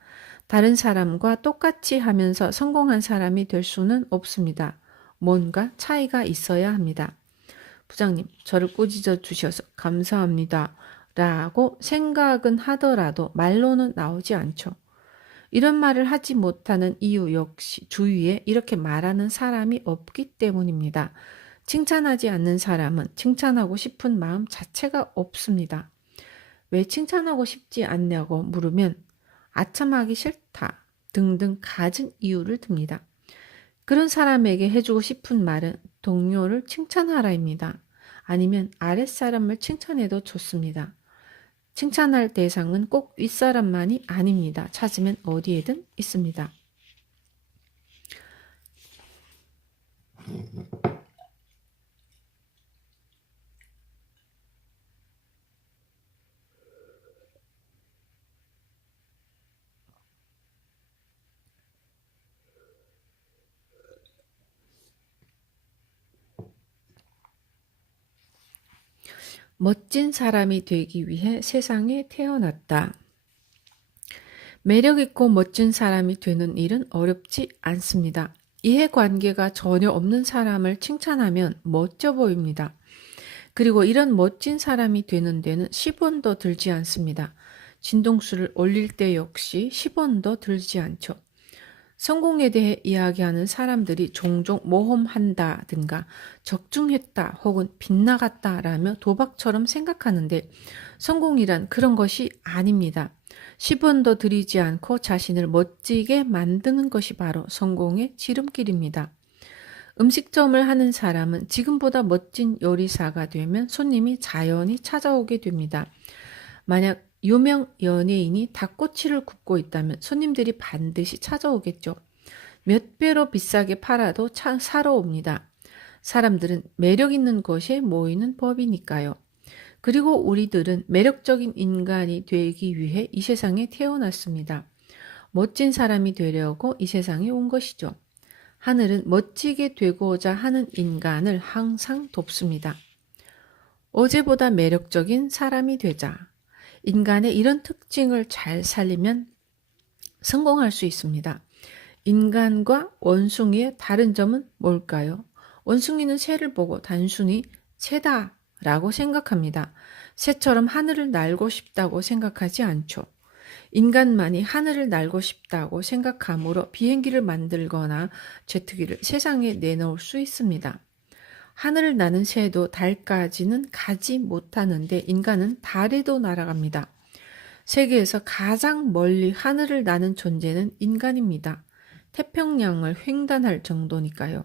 다른 사람과 똑같이 하면서 성공한 사람이 될 수는 없습니다. 뭔가 차이가 있어야 합니다. 부장님, 저를 꾸짖어 주셔서 감사합니다. 라고 생각은 하더라도 말로는 나오지 않죠. 이런 말을 하지 못하는 이유 역시 주위에 이렇게 말하는 사람이 없기 때문입니다. 칭찬하지 않는 사람은 칭찬하고 싶은 마음 자체가 없습니다. 왜 칭찬하고 싶지 않냐고 물으면 아첨하기 싫다 등등 갖은 이유를 듭니다. 그런 사람에게 해주고 싶은 말은 동료를 칭찬하라입니다. 아니면 아랫사람을 칭찬해도 좋습니다. 칭찬할 대상은 꼭 윗사람만이 아닙니다. 찾으면 어디에든 있습니다. 멋진 사람이 되기 위해 세상에 태어났다. 매력있고 멋진 사람이 되는 일은 어렵지 않습니다. 이해관계가 전혀 없는 사람을 칭찬하면 멋져 보입니다. 그리고 이런 멋진 사람이 되는 데는 10원도 들지 않습니다. 진동수를 올릴 때 역시 10원도 들지 않죠. 성공에 대해 이야기하는 사람들이 종종 모험한다든가 적중했다 혹은 빗나갔다라며 도박처럼 생각하는데 성공이란 그런 것이 아닙니다. 10원도 들이지 않고 자신을 멋지게 만드는 것이 바로 성공의 지름길입니다. 음식점을 하는 사람은 지금보다 멋진 요리사가 되면 손님이 자연히 찾아오게 됩니다. 만약 유명 연예인이 닭꼬치를 굽고 있다면 손님들이 반드시 찾아오겠죠. 몇 배로 비싸게 팔아도 사러 옵니다. 사람들은 매력 있는 것에 모이는 법이니까요. 그리고 우리들은 매력적인 인간이 되기 위해 이 세상에 태어났습니다. 멋진 사람이 되려고 이 세상에 온 것이죠. 하늘은 멋지게 되고자 하는 인간을 항상 돕습니다. 어제보다 매력적인 사람이 되자. 인간의 이런 특징을 잘 살리면 성공할 수 있습니다. 인간과 원숭이의 다른 점은 뭘까요? 원숭이는 새를 보고 단순히 새다라고 생각합니다. 새처럼 하늘을 날고 싶다고 생각하지 않죠. 인간만이 하늘을 날고 싶다고 생각하므로 비행기를 만들거나 제트기를 세상에 내놓을 수 있습니다. 하늘을 나는 새도 달까지는 가지 못하는데 인간은 달에도 날아갑니다. 세계에서 가장 멀리 하늘을 나는 존재는 인간입니다. 태평양을 횡단할 정도니까요.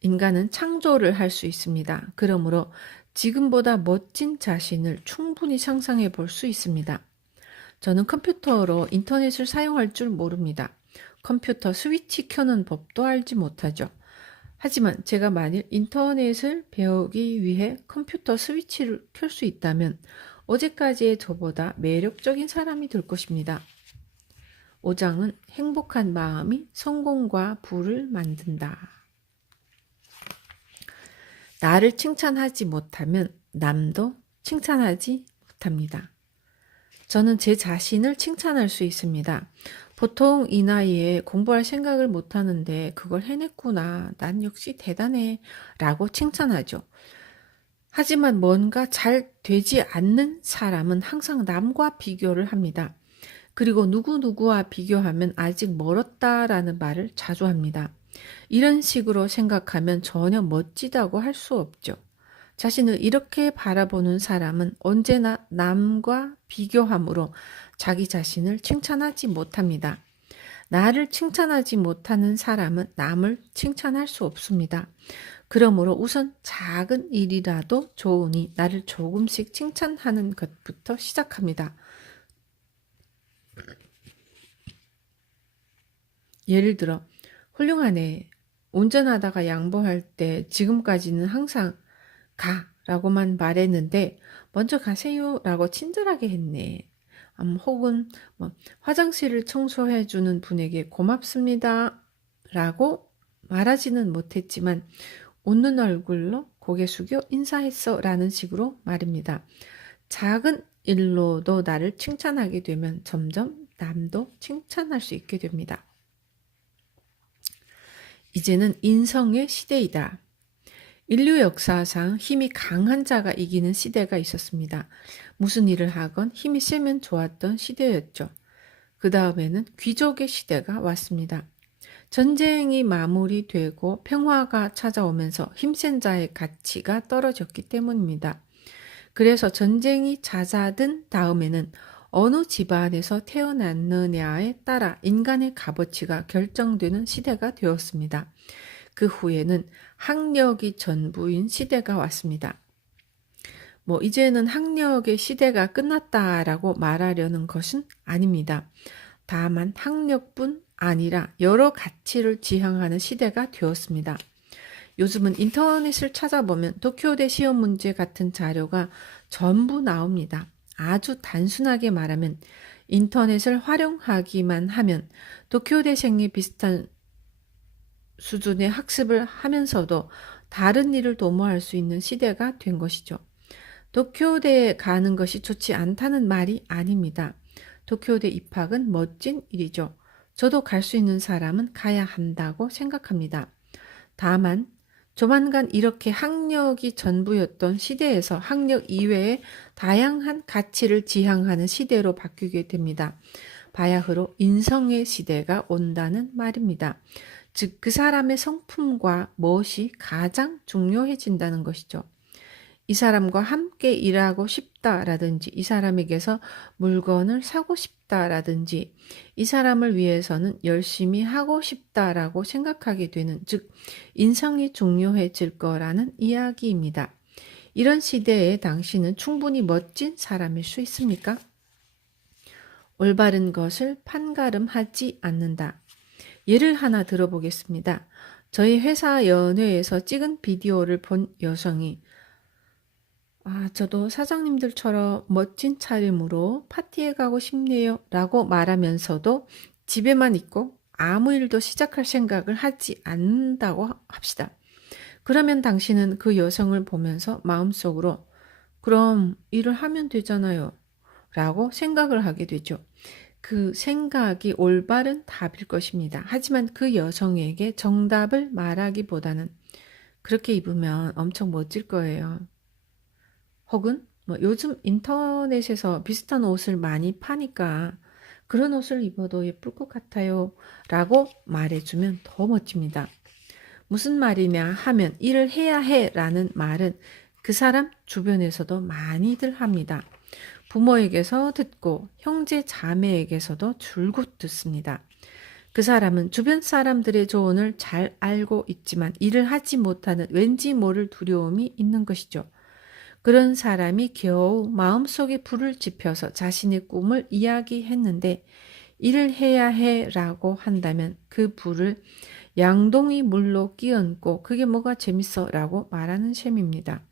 인간은 창조를 할 수 있습니다. 그러므로 지금보다 멋진 자신을 충분히 상상해 볼 수 있습니다. 저는 컴퓨터로 인터넷을 사용할 줄 모릅니다. 컴퓨터 스위치 켜는 법도 알지 못하죠. 하지만 제가 만일 인터넷을 배우기 위해 컴퓨터 스위치를 켤 수 있다면 어제까지의 저보다 매력적인 사람이 될 것입니다. 5장은 행복한 마음이 성공과 부를 만든다. 나를 칭찬하지 못하면 남도 칭찬하지 못합니다. 저는 제 자신을 칭찬할 수 있습니다. 보통 이 나이에 공부할 생각을 못하는데 그걸 해냈구나. 난 역시 대단해. 라고 칭찬하죠. 하지만 뭔가 잘 되지 않는 사람은 항상 남과 비교를 합니다. 그리고 누구누구와 비교하면 아직 멀었다라는 말을 자주 합니다. 이런 식으로 생각하면 전혀 멋지다고 할 수 없죠. 자신을 이렇게 바라보는 사람은 언제나 남과 비교함으로 자기 자신을 칭찬하지 못합니다. 나를 칭찬하지 못하는 사람은 남을 칭찬할 수 없습니다. 그러므로 우선 작은 일이라도 좋으니 나를 조금씩 칭찬하는 것부터 시작합니다. 예를 들어, 훌륭하네. 운전하다가 양보할 때 지금까지는 항상 가 라고만 말했는데 먼저 가세요 라고 친절하게 했네. 혹은 화장실을 청소해 주는 분에게 고맙습니다 라고 말하지는 못했지만 웃는 얼굴로 고개 숙여 인사했어 라는 식으로 말입니다. 작은 일로도 나를 칭찬하게 되면 점점 남도 칭찬할 수 있게 됩니다. 이제는 인성의 시대이다. 인류 역사상 힘이 강한 자가 이기는 시대가 있었습니다. 무슨 일을 하건 힘이 세면 좋았던 시대였죠. 그 다음에는 귀족의 시대가 왔습니다. 전쟁이 마무리되고 평화가 찾아오면서 힘센 자의 가치가 떨어졌기 때문입니다. 그래서 전쟁이 잦아든 다음에는 어느 집안에서 태어났느냐에 따라 인간의 값어치가 결정되는 시대가 되었습니다. 그 후에는 학력이 전부인 시대가 왔습니다. 이제는 학력의 시대가 끝났다라고 말하려는 것은 아닙니다. 다만 학력뿐 아니라 여러 가치를 지향하는 시대가 되었습니다. 요즘은 인터넷을 찾아보면 도쿄대 시험 문제 같은 자료가 전부 나옵니다. 아주 단순하게 말하면 인터넷을 활용하기만 하면 도쿄대생이 비슷한 수준의 학습을 하면서도 다른 일을 도모할 수 있는 시대가 된 것이죠. 도쿄대에 가는 것이 좋지 않다는 말이 아닙니다. 도쿄대 입학은 멋진 일이죠. 저도 갈 수 있는 사람은 가야 한다고 생각합니다. 다만 조만간 이렇게 학력이 전부였던 시대에서 학력 이외의 다양한 가치를 지향하는 시대로 바뀌게 됩니다. 바야흐로 인성의 시대가 온다는 말입니다. 즉, 그 사람의 성품과 무엇이 가장 중요해진다는 것이죠. 이 사람과 함께 일하고 싶다라든지 이 사람에게서 물건을 사고 싶다라든지 이 사람을 위해서는 열심히 하고 싶다라고 생각하게 되는, 즉 인성이 중요해질 거라는 이야기입니다. 이런 시대에 당신은 충분히 멋진 사람일 수 있습니까? 올바른 것을 판가름하지 않는다. 예를 하나 들어보겠습니다. 저희 회사 연회에서 찍은 비디오를 본 여성이 저도 사장님들처럼 멋진 차림으로 파티에 가고 싶네요 라고 말하면서도 집에만 있고 아무 일도 시작할 생각을 하지 않는다고 합시다. 그러면 당신은 그 여성을 보면서 마음속으로 그럼 일을 하면 되잖아요 라고 생각을 하게 되죠. 그 생각이 올바른 답일 것입니다. 하지만 그 여성에게 정답을 말하기보다는 그렇게 입으면 엄청 멋질 거예요. 혹은 요즘 인터넷에서 비슷한 옷을 많이 파니까 그런 옷을 입어도 예쁠 것 같아요 라고 말해주면 더 멋집니다. 무슨 말이냐 하면 일을 해야 해 라는 말은 그 사람 주변에서도 많이들 합니다. 부모에게서 듣고 형제 자매에게서도 줄곧 듣습니다. 그 사람은 주변 사람들의 조언을 잘 알고 있지만 일을 하지 못하는 왠지 모를 두려움이 있는 것이죠. 그런 사람이 겨우 마음속에 불을 지펴서 자신의 꿈을 이야기했는데 일을 해야 해 라고 한다면 그 불을 양동이 물로 끼얹고 그게 뭐가 재밌어 라고 말하는 셈입니다.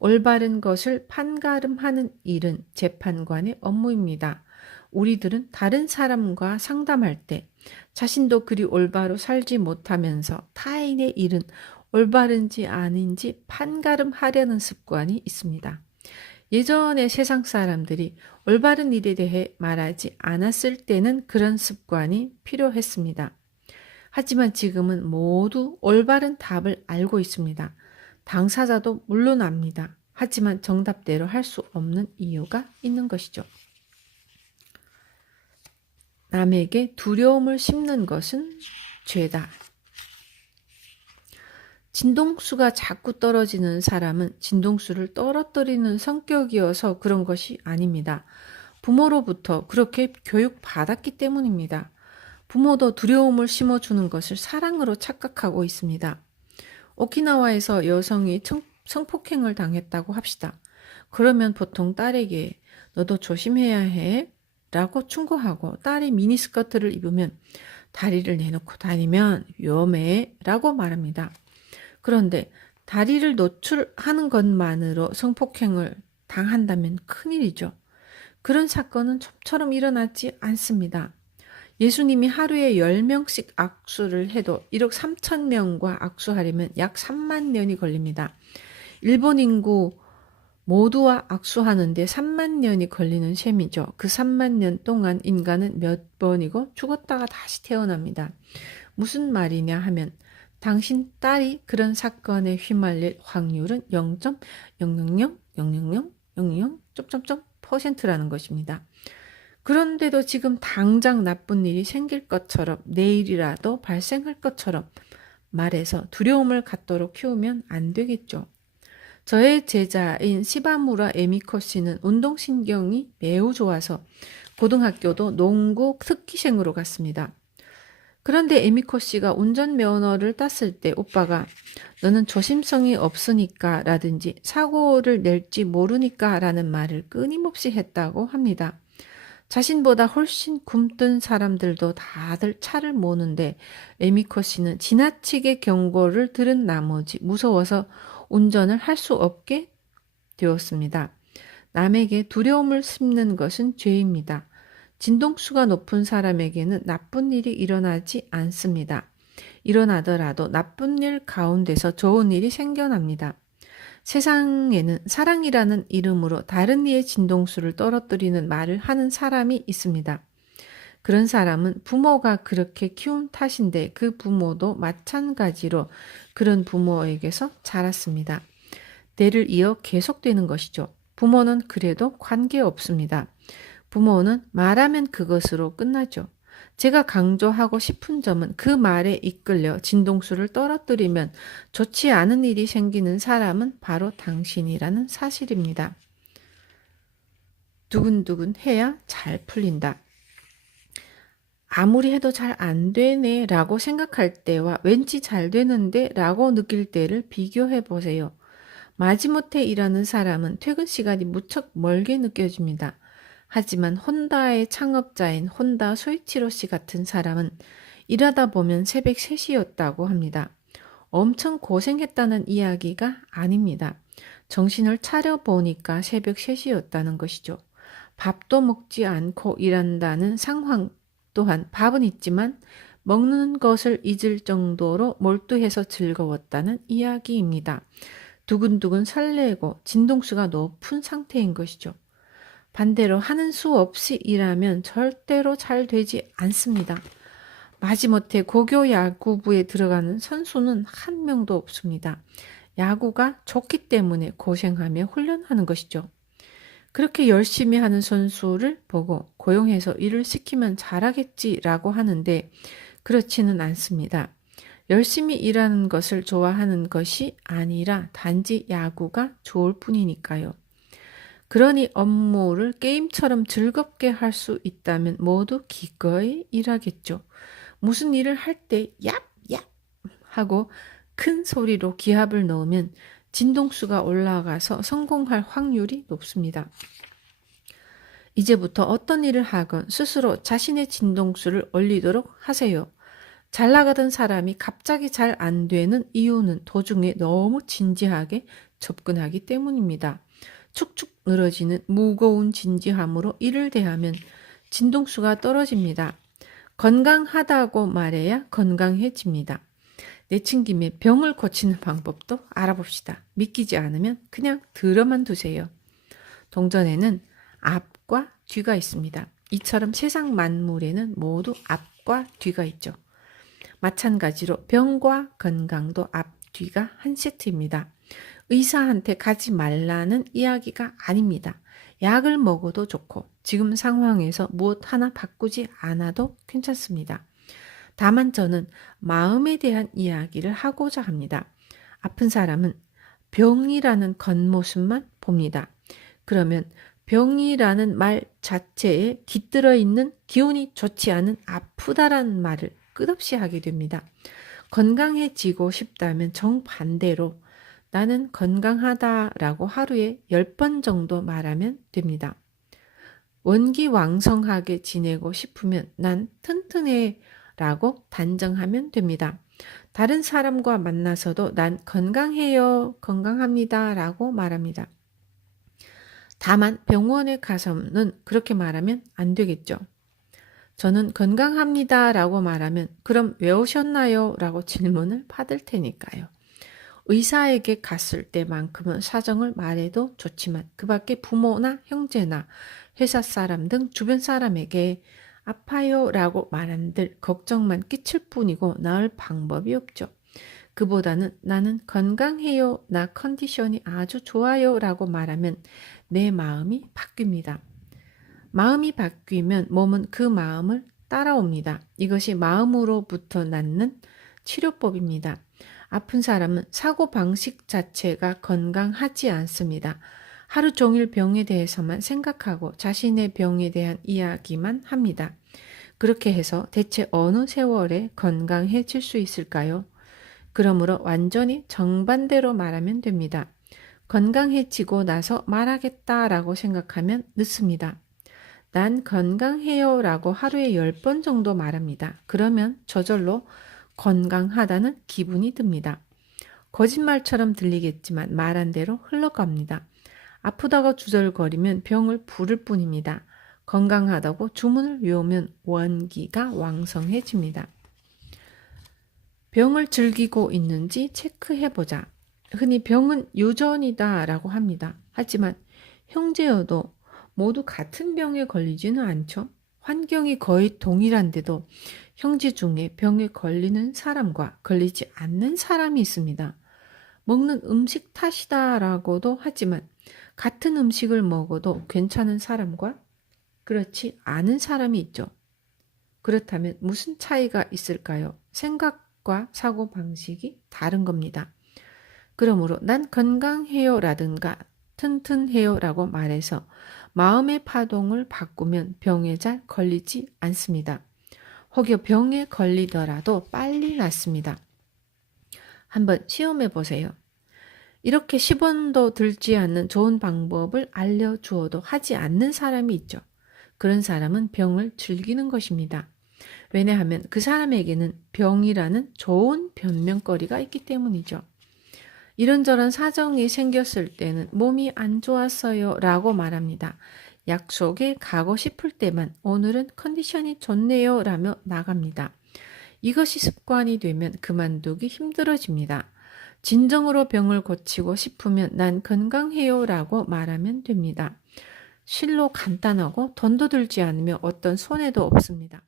올바른 것을 판가름하는 일은 재판관의 업무입니다. 우리들은 다른 사람과 상담할 때 자신도 그리 올바로 살지 못하면서 타인의 일은 올바른지 아닌지 판가름하려는 습관이 있습니다. 예전에 세상 사람들이 올바른 일에 대해 말하지 않았을 때는 그런 습관이 필요했습니다. 하지만 지금은 모두 올바른 답을 알고 있습니다. 당사자도 물론 압니다. 하지만 정답대로 할 수 없는 이유가 있는 것이죠. 남에게 두려움을 심는 것은 죄다. 진동수가 자꾸 떨어지는 사람은 진동수를 떨어뜨리는 성격이어서 그런 것이 아닙니다. 부모로부터 그렇게 교육받았기 때문입니다. 부모도 두려움을 심어주는 것을 사랑으로 착각하고 있습니다. 오키나와에서 여성이 성폭행을 당했다고 합시다. 그러면 보통 딸에게 너도 조심해야 해 라고 충고하고 딸이 미니스커트를 입으면 다리를 내놓고 다니면 위험해 라고 말합니다. 그런데 다리를 노출하는 것만으로 성폭행을 당한다면 큰일이죠. 그런 사건은 좀처럼 일어나지 않습니다. 예수님이 하루에 10명씩 악수를 해도 1억 3천 명과 악수하려면 약 3만 년이 걸립니다. 일본 인구 모두와 악수하는데 3만 년이 걸리는 셈이죠. 그 3만 년 동안 인간은 몇 번이고 죽었다가 다시 태어납니다. 무슨 말이냐 하면 당신 딸이 그런 사건에 휘말릴 확률은 0.0000000%라는 것입니다. 그런데도 지금 당장 나쁜 일이 생길 것처럼 내일이라도 발생할 것처럼 말해서 두려움을 갖도록 키우면 안 되겠죠. 저의 제자인 시바무라 에미코 씨는 운동신경이 매우 좋아서 고등학교도 농구 특기생으로 갔습니다. 그런데 에미코 씨가 운전면허를 땄을 때 오빠가 너는 조심성이 없으니까 라든지 사고를 낼지 모르니까 라는 말을 끊임없이 했다고 합니다. 자신보다 훨씬 굼뜬 사람들도 다들 차를 모는데 에미코 씨는 지나치게 경고를 들은 나머지 무서워서 운전을 할 수 없게 되었습니다. 남에게 두려움을 심는 것은 죄입니다. 진동수가 높은 사람에게는 나쁜 일이 일어나지 않습니다. 일어나더라도 나쁜 일 가운데서 좋은 일이 생겨납니다. 세상에는 사랑이라는 이름으로 다른 이의 진동수를 떨어뜨리는 말을 하는 사람이 있습니다. 그런 사람은 부모가 그렇게 키운 탓인데 그 부모도 마찬가지로 그런 부모에게서 자랐습니다. 대를 이어 계속되는 것이죠. 부모는 그래도 관계없습니다. 부모는 말하면 그것으로 끝나죠. 제가 강조하고 싶은 점은 그 말에 이끌려 진동수를 떨어뜨리면 좋지 않은 일이 생기는 사람은 바로 당신이라는 사실입니다. 두근두근 해야 잘 풀린다. 아무리 해도 잘 안 되네 라고 생각할 때와 왠지 잘 되는데 라고 느낄 때를 비교해 보세요. 마지못해 일하는 사람은 퇴근 시간이 무척 멀게 느껴집니다. 하지만 혼다의 창업자인 혼다 소이치로 씨 같은 사람은 일하다 보면 새벽 3시였다고 합니다. 엄청 고생했다는 이야기가 아닙니다. 정신을 차려보니까 새벽 3시였다는 것이죠. 밥도 먹지 않고 일한다는 상황 또한 밥은 있지만 먹는 것을 잊을 정도로 몰두해서 즐거웠다는 이야기입니다. 두근두근 설레고 진동수가 높은 상태인 것이죠. 반대로 하는 수 없이 일하면 절대로 잘 되지 않습니다. 마지못해 고교 야구부에 들어가는 선수는 한 명도 없습니다. 야구가 좋기 때문에 고생하며 훈련하는 것이죠. 그렇게 열심히 하는 선수를 보고 고용해서 일을 시키면 잘하겠지라고 하는데 그렇지는 않습니다. 열심히 일하는 것을 좋아하는 것이 아니라 단지 야구가 좋을 뿐이니까요. 그러니 업무를 게임처럼 즐겁게 할 수 있다면 모두 기꺼이 일하겠죠. 무슨 일을 할 때 얍얍 하고 큰 소리로 기합을 넣으면 진동수가 올라가서 성공할 확률이 높습니다. 이제부터 어떤 일을 하건 스스로 자신의 진동수를 올리도록 하세요. 잘 나가던 사람이 갑자기 잘 안 되는 이유는 도중에 너무 진지하게 접근하기 때문입니다. 축축 늘어지는 무거운 진지함으로 일을 대하면 진동수가 떨어집니다. 건강하다고 말해야 건강해집니다. 내친 김에 병을 고치는 방법도 알아봅시다. 믿기지 않으면 그냥 들어만 두세요. 동전에는 앞과 뒤가 있습니다. 이처럼 세상 만물에는 모두 앞과 뒤가 있죠. 마찬가지로 병과 건강도 앞, 뒤가 한 세트입니다. 의사한테 가지 말라는 이야기가 아닙니다. 약을 먹어도 좋고 지금 상황에서 무엇 하나 바꾸지 않아도 괜찮습니다. 다만 저는 마음에 대한 이야기를 하고자 합니다. 아픈 사람은 병이라는 겉모습만 봅니다. 그러면 병이라는 말 자체에 깃들어 있는 기운이 좋지 않은 아프다라는 말을 끝없이 하게 됩니다. 건강해지고 싶다면 정반대로 나는 건강하다라고 하루에 10번 정도 말하면 됩니다. 원기왕성하게 지내고 싶으면 난 튼튼해 라고 단정하면 됩니다. 다른 사람과 만나서도 난 건강해요, 건강합니다 라고 말합니다. 다만 병원에 가서는 그렇게 말하면 안 되겠죠. 저는 건강합니다 라고 말하면 그럼 왜 오셨나요? 라고 질문을 받을 테니까요. 의사에게 갔을 때만큼은 사정을 말해도 좋지만 그 밖에 부모나 형제나 회사 사람 등 주변 사람에게 아파요 라고 말한들 걱정만 끼칠 뿐이고 나을 방법이 없죠. 그보다는 나는 건강해요, 나 컨디션이 아주 좋아요 라고 말하면 내 마음이 바뀝니다. 마음이 바뀌면 몸은 그 마음을 따라옵니다. 이것이 마음으로부터 낳는 치료법입니다. 아픈 사람은 사고방식 자체가 건강하지 않습니다. 하루 종일 병에 대해서만 생각하고 자신의 병에 대한 이야기만 합니다. 그렇게 해서 대체 어느 세월에 건강해질 수 있을까요? 그러므로 완전히 정반대로 말하면 됩니다. 건강해지고 나서 말하겠다라고 생각하면 늦습니다. 난 건강해요 라고 하루에 10번 정도 말합니다. 그러면 저절로 건강하다는 기분이 듭니다. 거짓말처럼 들리겠지만 말한 대로 흘러갑니다. 아프다고 주절거리면 병을 부를 뿐입니다. 건강하다고 주문을 외우면 원기가 왕성해집니다. 병을 즐기고 있는지 체크해보자. 흔히 병은 유전이다 라고 합니다. 하지만 형제여도 모두 같은 병에 걸리지는 않죠. 환경이 거의 동일한데도 형제 중에 병에 걸리는 사람과 걸리지 않는 사람이 있습니다. 먹는 음식 탓이다라고도 하지만 같은 음식을 먹어도 괜찮은 사람과 그렇지 않은 사람이 있죠. 그렇다면 무슨 차이가 있을까요? 생각과 사고방식이 다른 겁니다. 그러므로 난 건강해요 라든가 튼튼해요 라고 말해서 마음의 파동을 바꾸면 병에 잘 걸리지 않습니다. 혹여 병에 걸리더라도 빨리 낫습니다. 한번 시험해 보세요. 이렇게 10원도 들지 않는 좋은 방법을 알려주어도 하지 않는 사람이 있죠. 그런 사람은 병을 즐기는 것입니다. 왜냐하면 그 사람에게는 병이라는 좋은 변명거리가 있기 때문이죠. 이런저런 사정이 생겼을 때는 몸이 안 좋았어요 라고 말합니다. 약속에 가고 싶을 때만 오늘은 컨디션이 좋네요 라며 나갑니다. 이것이 습관이 되면 그만두기 힘들어집니다. 진정으로 병을 고치고 싶으면 난 건강해요 라고 말하면 됩니다. 실로 간단하고 돈도 들지 않으며 어떤 손해도 없습니다.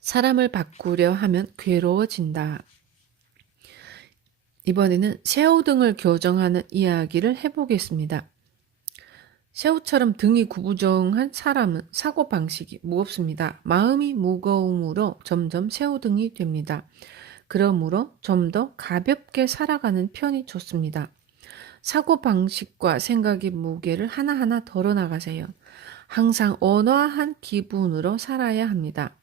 사람을 바꾸려 하면 괴로워진다. 이번에는 새우 등을 교정하는 이야기를 해보겠습니다. 새우처럼 등이 구부정한 사람은 사고방식이 무겁습니다. 마음이 무거움으로 점점 새우등이 됩니다. 그러므로 좀 더 가볍게 살아가는 편이 좋습니다. 사고방식과 생각의 무게를 하나하나 덜어나가세요. 항상 온화한 기분으로 살아야 합니다.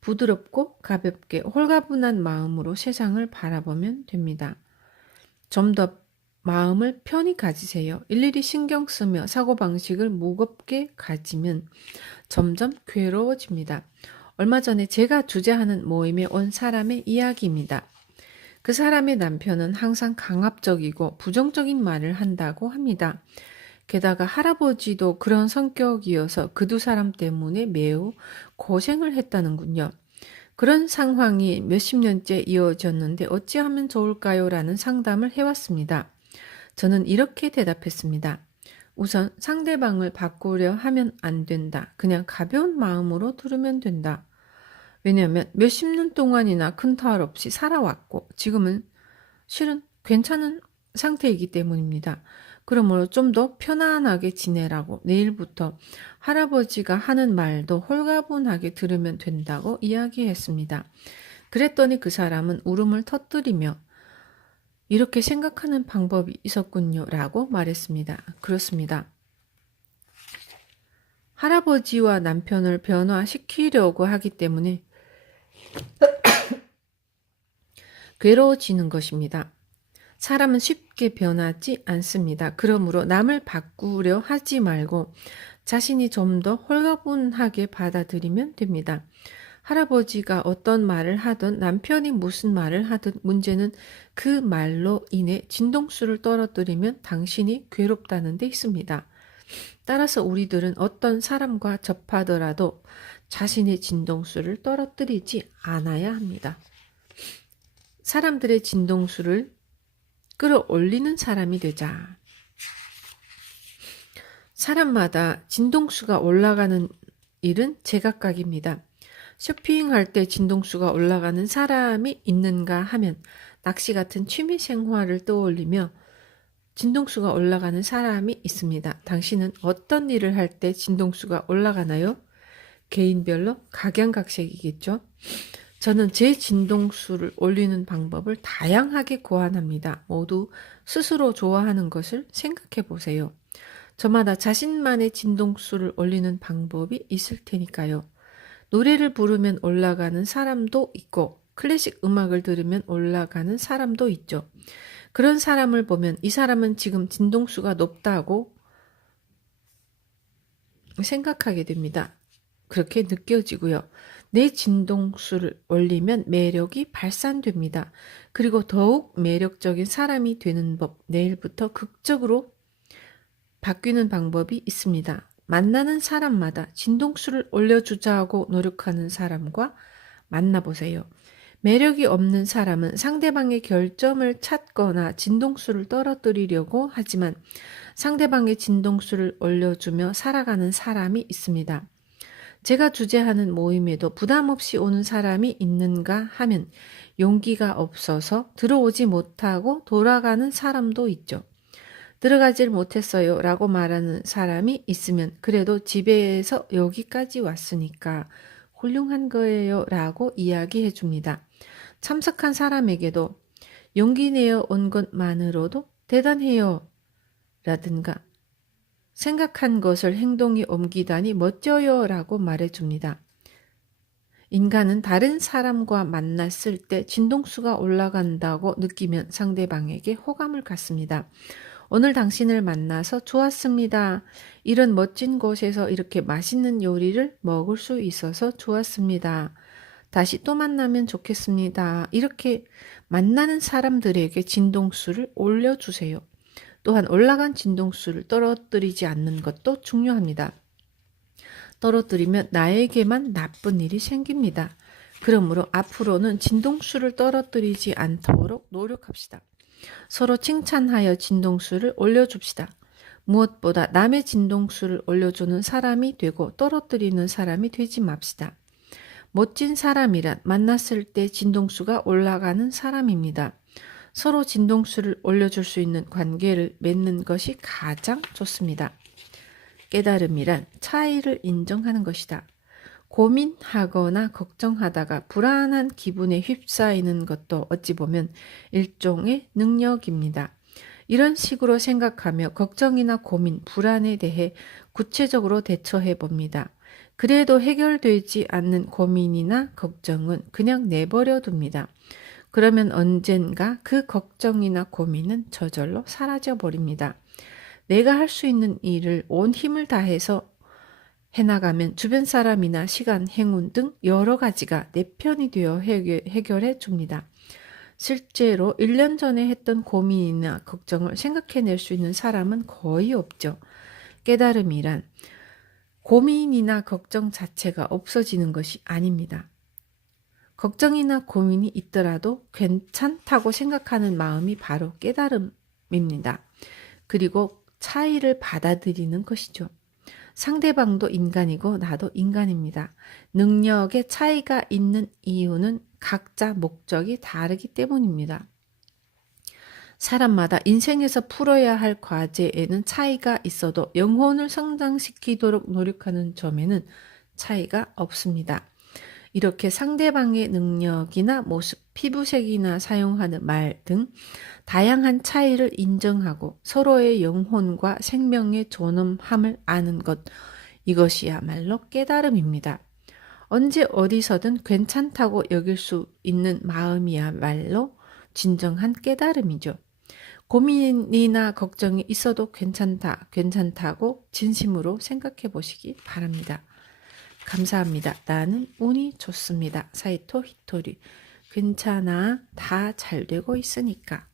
부드럽고 가볍게 홀가분한 마음으로 세상을 바라보면 됩니다. 좀 더 마음을 편히 가지세요. 일일이 신경 쓰며 사고방식을 무겁게 가지면 점점 괴로워집니다. 얼마 전에 제가 주재하는 모임에 온 사람의 이야기입니다. 그 사람의 남편은 항상 강압적이고 부정적인 말을 한다고 합니다. 게다가 할아버지도 그런 성격이어서 그 두 사람 때문에 매우 고생을 했다는군요. 그런 상황이 몇십 년째 이어졌는데 어찌하면 좋을까요? 라는 상담을 해왔습니다. 저는 이렇게 대답했습니다. 우선 상대방을 바꾸려 하면 안 된다. 그냥 가벼운 마음으로 들으면 된다. 왜냐하면 몇십 년 동안이나 큰 탈 없이 살아왔고 지금은 실은 괜찮은 상태이기 때문입니다. 그러므로 좀 더 편안하게 지내라고 내일부터 할아버지가 하는 말도 홀가분하게 들으면 된다고 이야기했습니다. 그랬더니 그 사람은 울음을 터뜨리며 이렇게 생각하는 방법이 있었군요 라고 말했습니다. 그렇습니다. 할아버지와 남편을 변화시키려고 하기 때문에 괴로워지는 것입니다. 사람은 쉽게 변하지 않습니다. 그러므로 남을 바꾸려 하지 말고 자신이 좀 더 홀가분하게 받아들이면 됩니다. 할아버지가 어떤 말을 하든 남편이 무슨 말을 하든 문제는 그 말로 인해 진동수를 떨어뜨리면 당신이 괴롭다는 데 있습니다. 따라서 우리들은 어떤 사람과 접하더라도 자신의 진동수를 떨어뜨리지 않아야 합니다. 사람들의 진동수를 끌어올리는 사람이 되자. 사람마다 진동수가 올라가는 일은 제각각입니다. 쇼핑할 때 진동수가 올라가는 사람이 있는가 하면 낚시 같은 취미 생활을 떠올리며 진동수가 올라가는 사람이 있습니다. 당신은 어떤 일을 할 때 진동수가 올라가나요? 개인별로 각양각색이겠죠. 저는 제 진동수를 올리는 방법을 다양하게 고안합니다. 모두 스스로 좋아하는 것을 생각해 보세요. 저마다 자신만의 진동수를 올리는 방법이 있을 테니까요. 노래를 부르면 올라가는 사람도 있고 클래식 음악을 들으면 올라가는 사람도 있죠. 그런 사람을 보면 이 사람은 지금 진동수가 높다고 생각하게 됩니다. 그렇게 느껴지고요. 내 진동수를 올리면 매력이 발산됩니다. 그리고 더욱 매력적인 사람이 되는 법, 내일부터 극적으로 바뀌는 방법이 있습니다. 만나는 사람마다 진동수를 올려주자고 노력하는 사람과 만나보세요. 매력이 없는 사람은 상대방의 결점을 찾거나 진동수를 떨어뜨리려고 하지만 상대방의 진동수를 올려주며 살아가는 사람이 있습니다. 제가 주재하는 모임에도 부담 없이 오는 사람이 있는가 하면 용기가 없어서 들어오지 못하고 돌아가는 사람도 있죠. 들어가질 못했어요 라고 말하는 사람이 있으면 그래도 집에서 여기까지 왔으니까 훌륭한 거예요 라고 이야기해 줍니다. 참석한 사람에게도 용기 내어 온 것만으로도 대단해요 라든가 생각한 것을 행동에 옮기다니 멋져요 라고 말해줍니다. 인간은 다른 사람과 만났을 때 진동수가 올라간다고 느끼면 상대방에게 호감을 갖습니다. 오늘 당신을 만나서 좋았습니다. 이런 멋진 곳에서 이렇게 맛있는 요리를 먹을 수 있어서 좋았습니다. 다시 또 만나면 좋겠습니다. 이렇게 만나는 사람들에게 진동수를 올려주세요. 또한 올라간 진동수를 떨어뜨리지 않는 것도 중요합니다. 떨어뜨리면 나에게만 나쁜 일이 생깁니다. 그러므로 앞으로는 진동수를 떨어뜨리지 않도록 노력합시다. 서로 칭찬하여 진동수를 올려줍시다. 무엇보다 남의 진동수를 올려주는 사람이 되고 떨어뜨리는 사람이 되지 맙시다. 멋진 사람이란 만났을 때 진동수가 올라가는 사람입니다. 서로 진동수를 올려줄 수 있는 관계를 맺는 것이 가장 좋습니다. 깨달음이란 차이를 인정하는 것이다. 고민하거나 걱정하다가 불안한 기분에 휩싸이는 것도 어찌 보면 일종의 능력입니다. 이런 식으로 생각하며 걱정이나 고민, 불안에 대해 구체적으로 대처해 봅니다. 그래도 해결되지 않는 고민이나 걱정은 그냥 내버려 둡니다. 그러면 언젠가 그 걱정이나 고민은 저절로 사라져 버립니다. 내가 할 수 있는 일을 온 힘을 다해서 해나가면 주변 사람이나 시간, 행운 등 여러 가지가 내 편이 되어 해결해 줍니다. 실제로 1년 전에 했던 고민이나 걱정을 생각해낼 수 있는 사람은 거의 없죠. 깨달음이란 고민이나 걱정 자체가 없어지는 것이 아닙니다. 걱정이나 고민이 있더라도 괜찮다고 생각하는 마음이 바로 깨달음입니다. 그리고 차이를 받아들이는 것이죠. 상대방도 인간이고 나도 인간입니다. 능력에 차이가 있는 이유는 각자 목적이 다르기 때문입니다. 사람마다 인생에서 풀어야 할 과제에는 차이가 있어도 영혼을 성장시키도록 노력하는 점에는 차이가 없습니다. 이렇게 상대방의 능력이나 모습, 피부색이나 사용하는 말 등 다양한 차이를 인정하고 서로의 영혼과 생명의 존엄함을 아는 것, 이것이야말로 깨달음입니다. 언제 어디서든 괜찮다고 여길 수 있는 마음이야말로 진정한 깨달음이죠. 고민이나 걱정이 있어도 괜찮다고 진심으로 생각해 보시기 바랍니다. 감사합니다. 나는 운이 좋습니다. 사이토 히토리. 괜찮아. 다 잘 되고 있으니까.